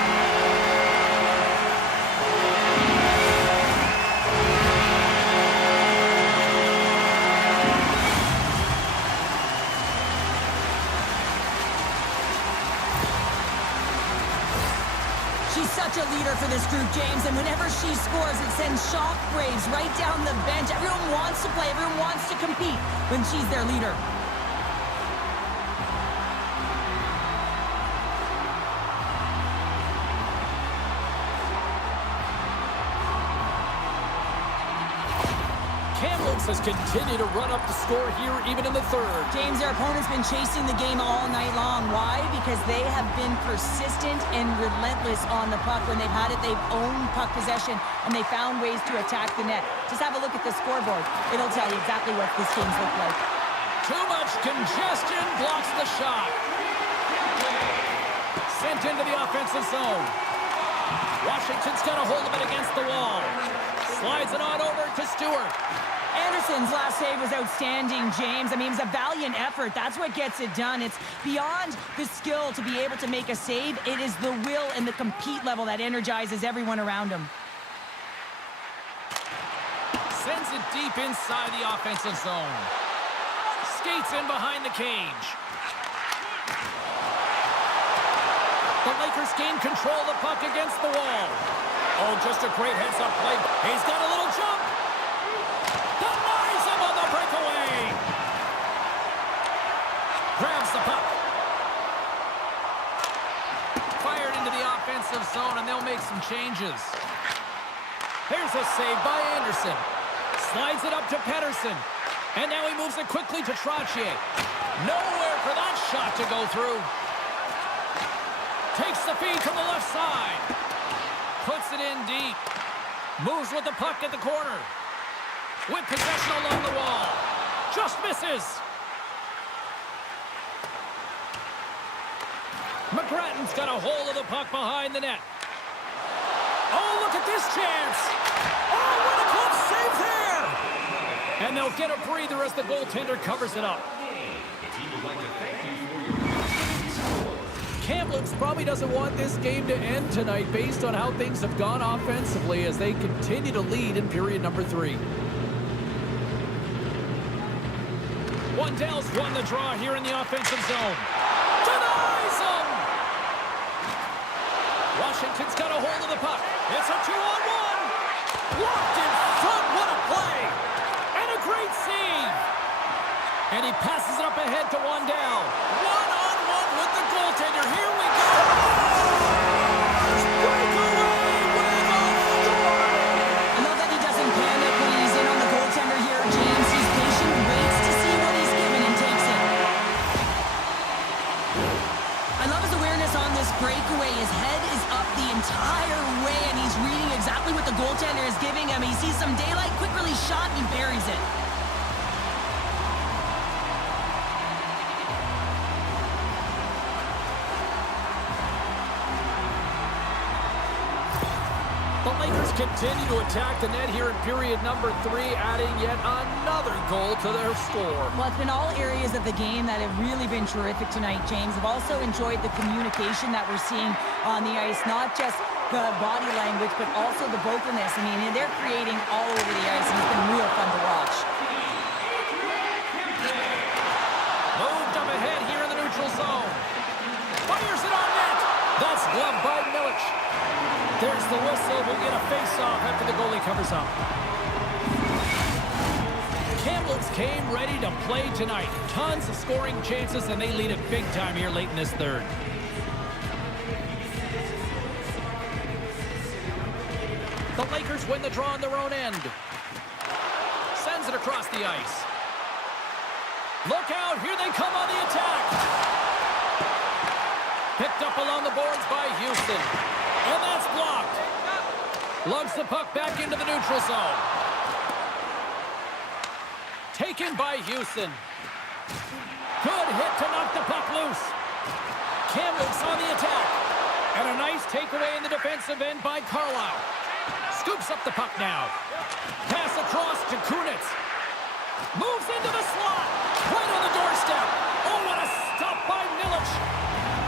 She's such a leader for this group, James, and whenever she scores, it sends shockwaves right down the bench. Everyone wants to play, everyone wants to compete when she's their leader. Kamloops has continued to run up the score here even in the third. James, their opponent's been chasing the game all night long. Why? Because they have been persistent and relentless on the puck. When they've had it, they've owned puck possession, and they found ways to attack the net. Just have a look at the scoreboard. It'll tell you exactly what this game's look like. Too much congestion blocks the shot. Sent into the offensive zone. Washington's got a hold of it against the wall. Slides it on over to Stewart. Anderson's last save was outstanding, James. I mean, it was a valiant effort. That's what gets it done. It's beyond the skill to be able to make a save. It is the will and the compete level that energizes everyone around him. Sends it deep inside the offensive zone. Skates in behind the cage. The Lakers gain control of the puck against the wall. Oh, just a great heads-up play. He's got a little jump. Denies him on the breakaway. Grabs the puck. Fired into the offensive zone, and they'll make some changes. Here's a save by Anderson. Slides it up to Pettersson. And now he moves it quickly to Trottier. Nowhere for that shot to go through. Takes the feed to the left side. Puts it in deep. Moves with the puck at the corner. With possession along the wall. Just misses. McGrattan's got a hold of the puck behind the net. Oh, look at this chance. Oh, what a glove save there. And they'll get a breather as the goaltender covers it up. Kamloops probably doesn't want this game to end tonight based on how things have gone offensively as they continue to lead in period number 3. Wandell's won the draw here in the offensive zone. Denies him! Washington's got a hold of the puck. It's a 2-on-1. Locked in front. What a play! And a great save! And he passes it up ahead to Wandell. One-on-one with the goaltender. Here we go! Breakaway with a story! I love that he doesn't panic when he's in on the goaltender here, James. He's patient, waits to see what he's given, and takes it. I love his awareness on this breakaway. His head is up the entire way, and he's reading exactly what the goaltender is giving him. He sees some daylight, quick release shot, and he buries it. The Lakers continue to attack the net here in period number 3, adding yet another goal to their score. Well, it's been all areas of the game that have really been terrific tonight, James. I've also enjoyed the communication that we're seeing on the ice, not just the body language, but also the vocalness. I mean, they're creating all over the ice, and it's been real fun to watch. Moved up ahead here in the neutral zone. Fires it on net. That's gloved by Milic. There's the whistle. We'll get a face-off after the goalie covers up. Kamloops came ready to play tonight. Tons of scoring chances, and they lead it big time here late in this third. The Lakers win the draw on their own end. Sends it across the ice. Look out. Here they come on the attack. Picked up along the boards by Houston. And that's blocked. Lugs the puck back into the neutral zone. Taken by Houston. Good hit to knock the puck loose. Kamloops on the attack. And a nice takeaway in the defensive end by Carlisle. Scoops up the puck now. Pass across to Kunitz. Moves into the slot. Right on the doorstep. Oh, what a stop by Milic.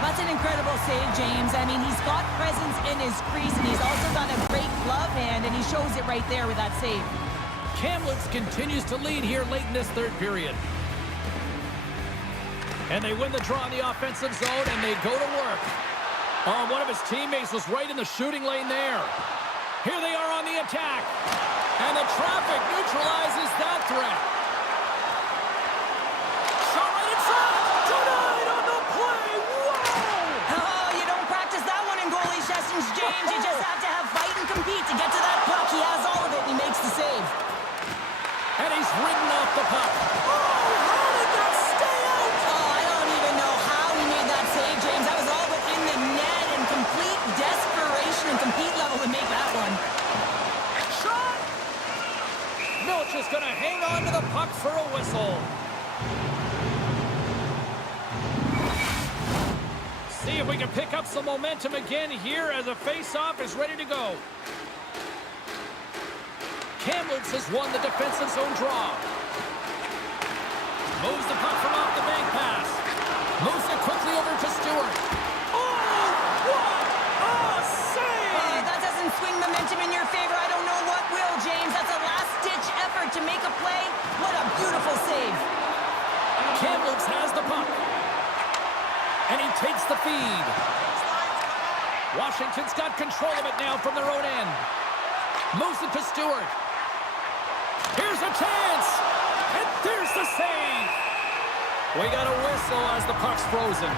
That's an incredible save, James. I mean, he's got presence in his crease, and he's also got a great glove hand, and he shows it right there with that save. Kamloops continues to lead here late in this third period. And they win the draw in the offensive zone, and they go to work. Oh, one of his teammates was right in the shooting lane there. Here they are on the attack. And the traffic neutralizes that threat. Shot right in front. Denied on the play. Whoa! Oh, you don't practice that one in goalie sessions, James. You just have to have fight and compete to get to that puck. He has all of it, and he makes the save. And he's ridden off the puck. Oh, how did that stay out? Oh, I don't even know how he made that save, James. That was all within the net and complete desperation and compete level to make that one. Shot! Milic is going to hang on to the puck for a whistle. See if we can pick up some momentum again here as a face-off is ready to go. Kamloops has won the defensive zone draw. Moves the puck from off the bank pass. Moves it quickly over to Stewart. Oh, what a save! That doesn't swing momentum in your favor. I don't know what will, James. That's a last-ditch effort to make a play. What a beautiful save. Kamloops has the puck. And he takes the feed. Washington's got control of it now from their own end. Moves it to Stewart. Here's a chance. And there's the save. We got a whistle as the puck's frozen.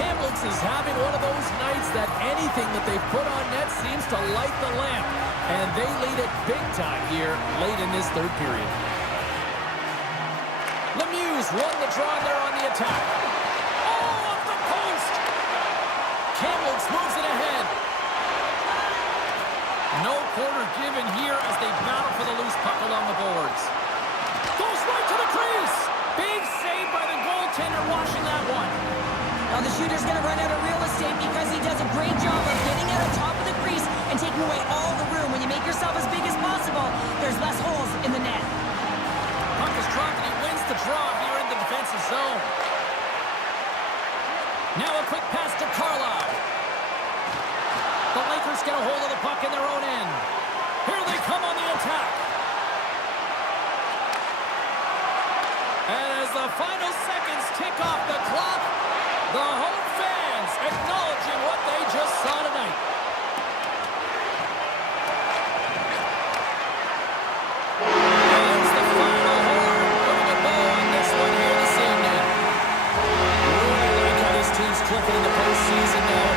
Kamloops is having one of those nights that anything that they put on net seems to light the lamp. And they lead it big time here late in this third period. Lemieux won the draw there on the attack. Oh, off the post. Kamloops moves it ahead. No quarter given here as they battle for the loose puck along the boards. Goes right to the crease. Big save by the goaltender washing that one. Now the shooter's going to run out of real estate because he does a great job of getting at the top of the crease and taking away all the room. When you make yourself as big as possible, there's less holes in the net. Puck is dropped and he wins the draw here in the defensive zone. Now a quick pass to Carlisle. The Lakers get a hold of the puck in their own end. Here they come on the attack. And as the final seconds tick off the clock, the home fans acknowledging what they just saw tonight. And there's the final horn, putting a bow on this one here this evening. Really like how this team's clicking in the postseason now.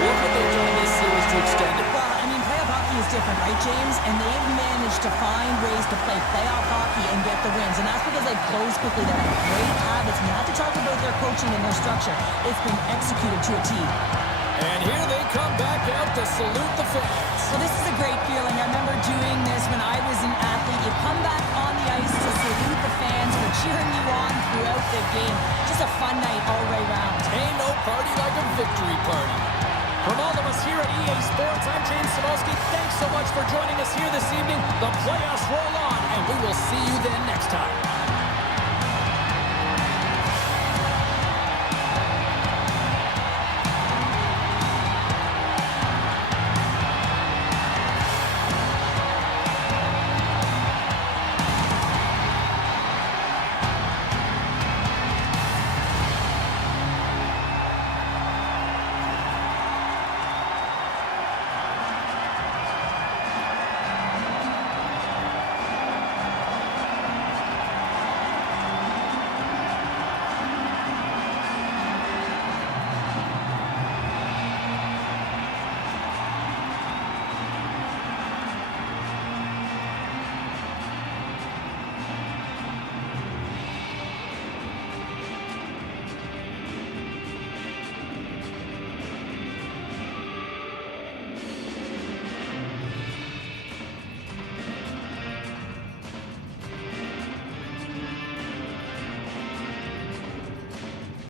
Look what they've done this series to extend it. Well, I mean, playoff hockey is different, right, James? And they've managed to find ways to play playoff hockey and get the wins. And that's because they close quickly. They have great habits. And you have to talk about their coaching and their structure. It's been executed to a T. And here they come back out to salute the fans. Well, this is a great feeling. I remember doing this when I was an athlete. You come back on the ice to salute the fans for cheering you on throughout the game. Just a fun night all the way around. Ain't no party like a victory party. From all of us here at EA Sports, I'm James Cybulski. Thanks so much for joining us here this evening. The playoffs roll on, and we will see you then next time.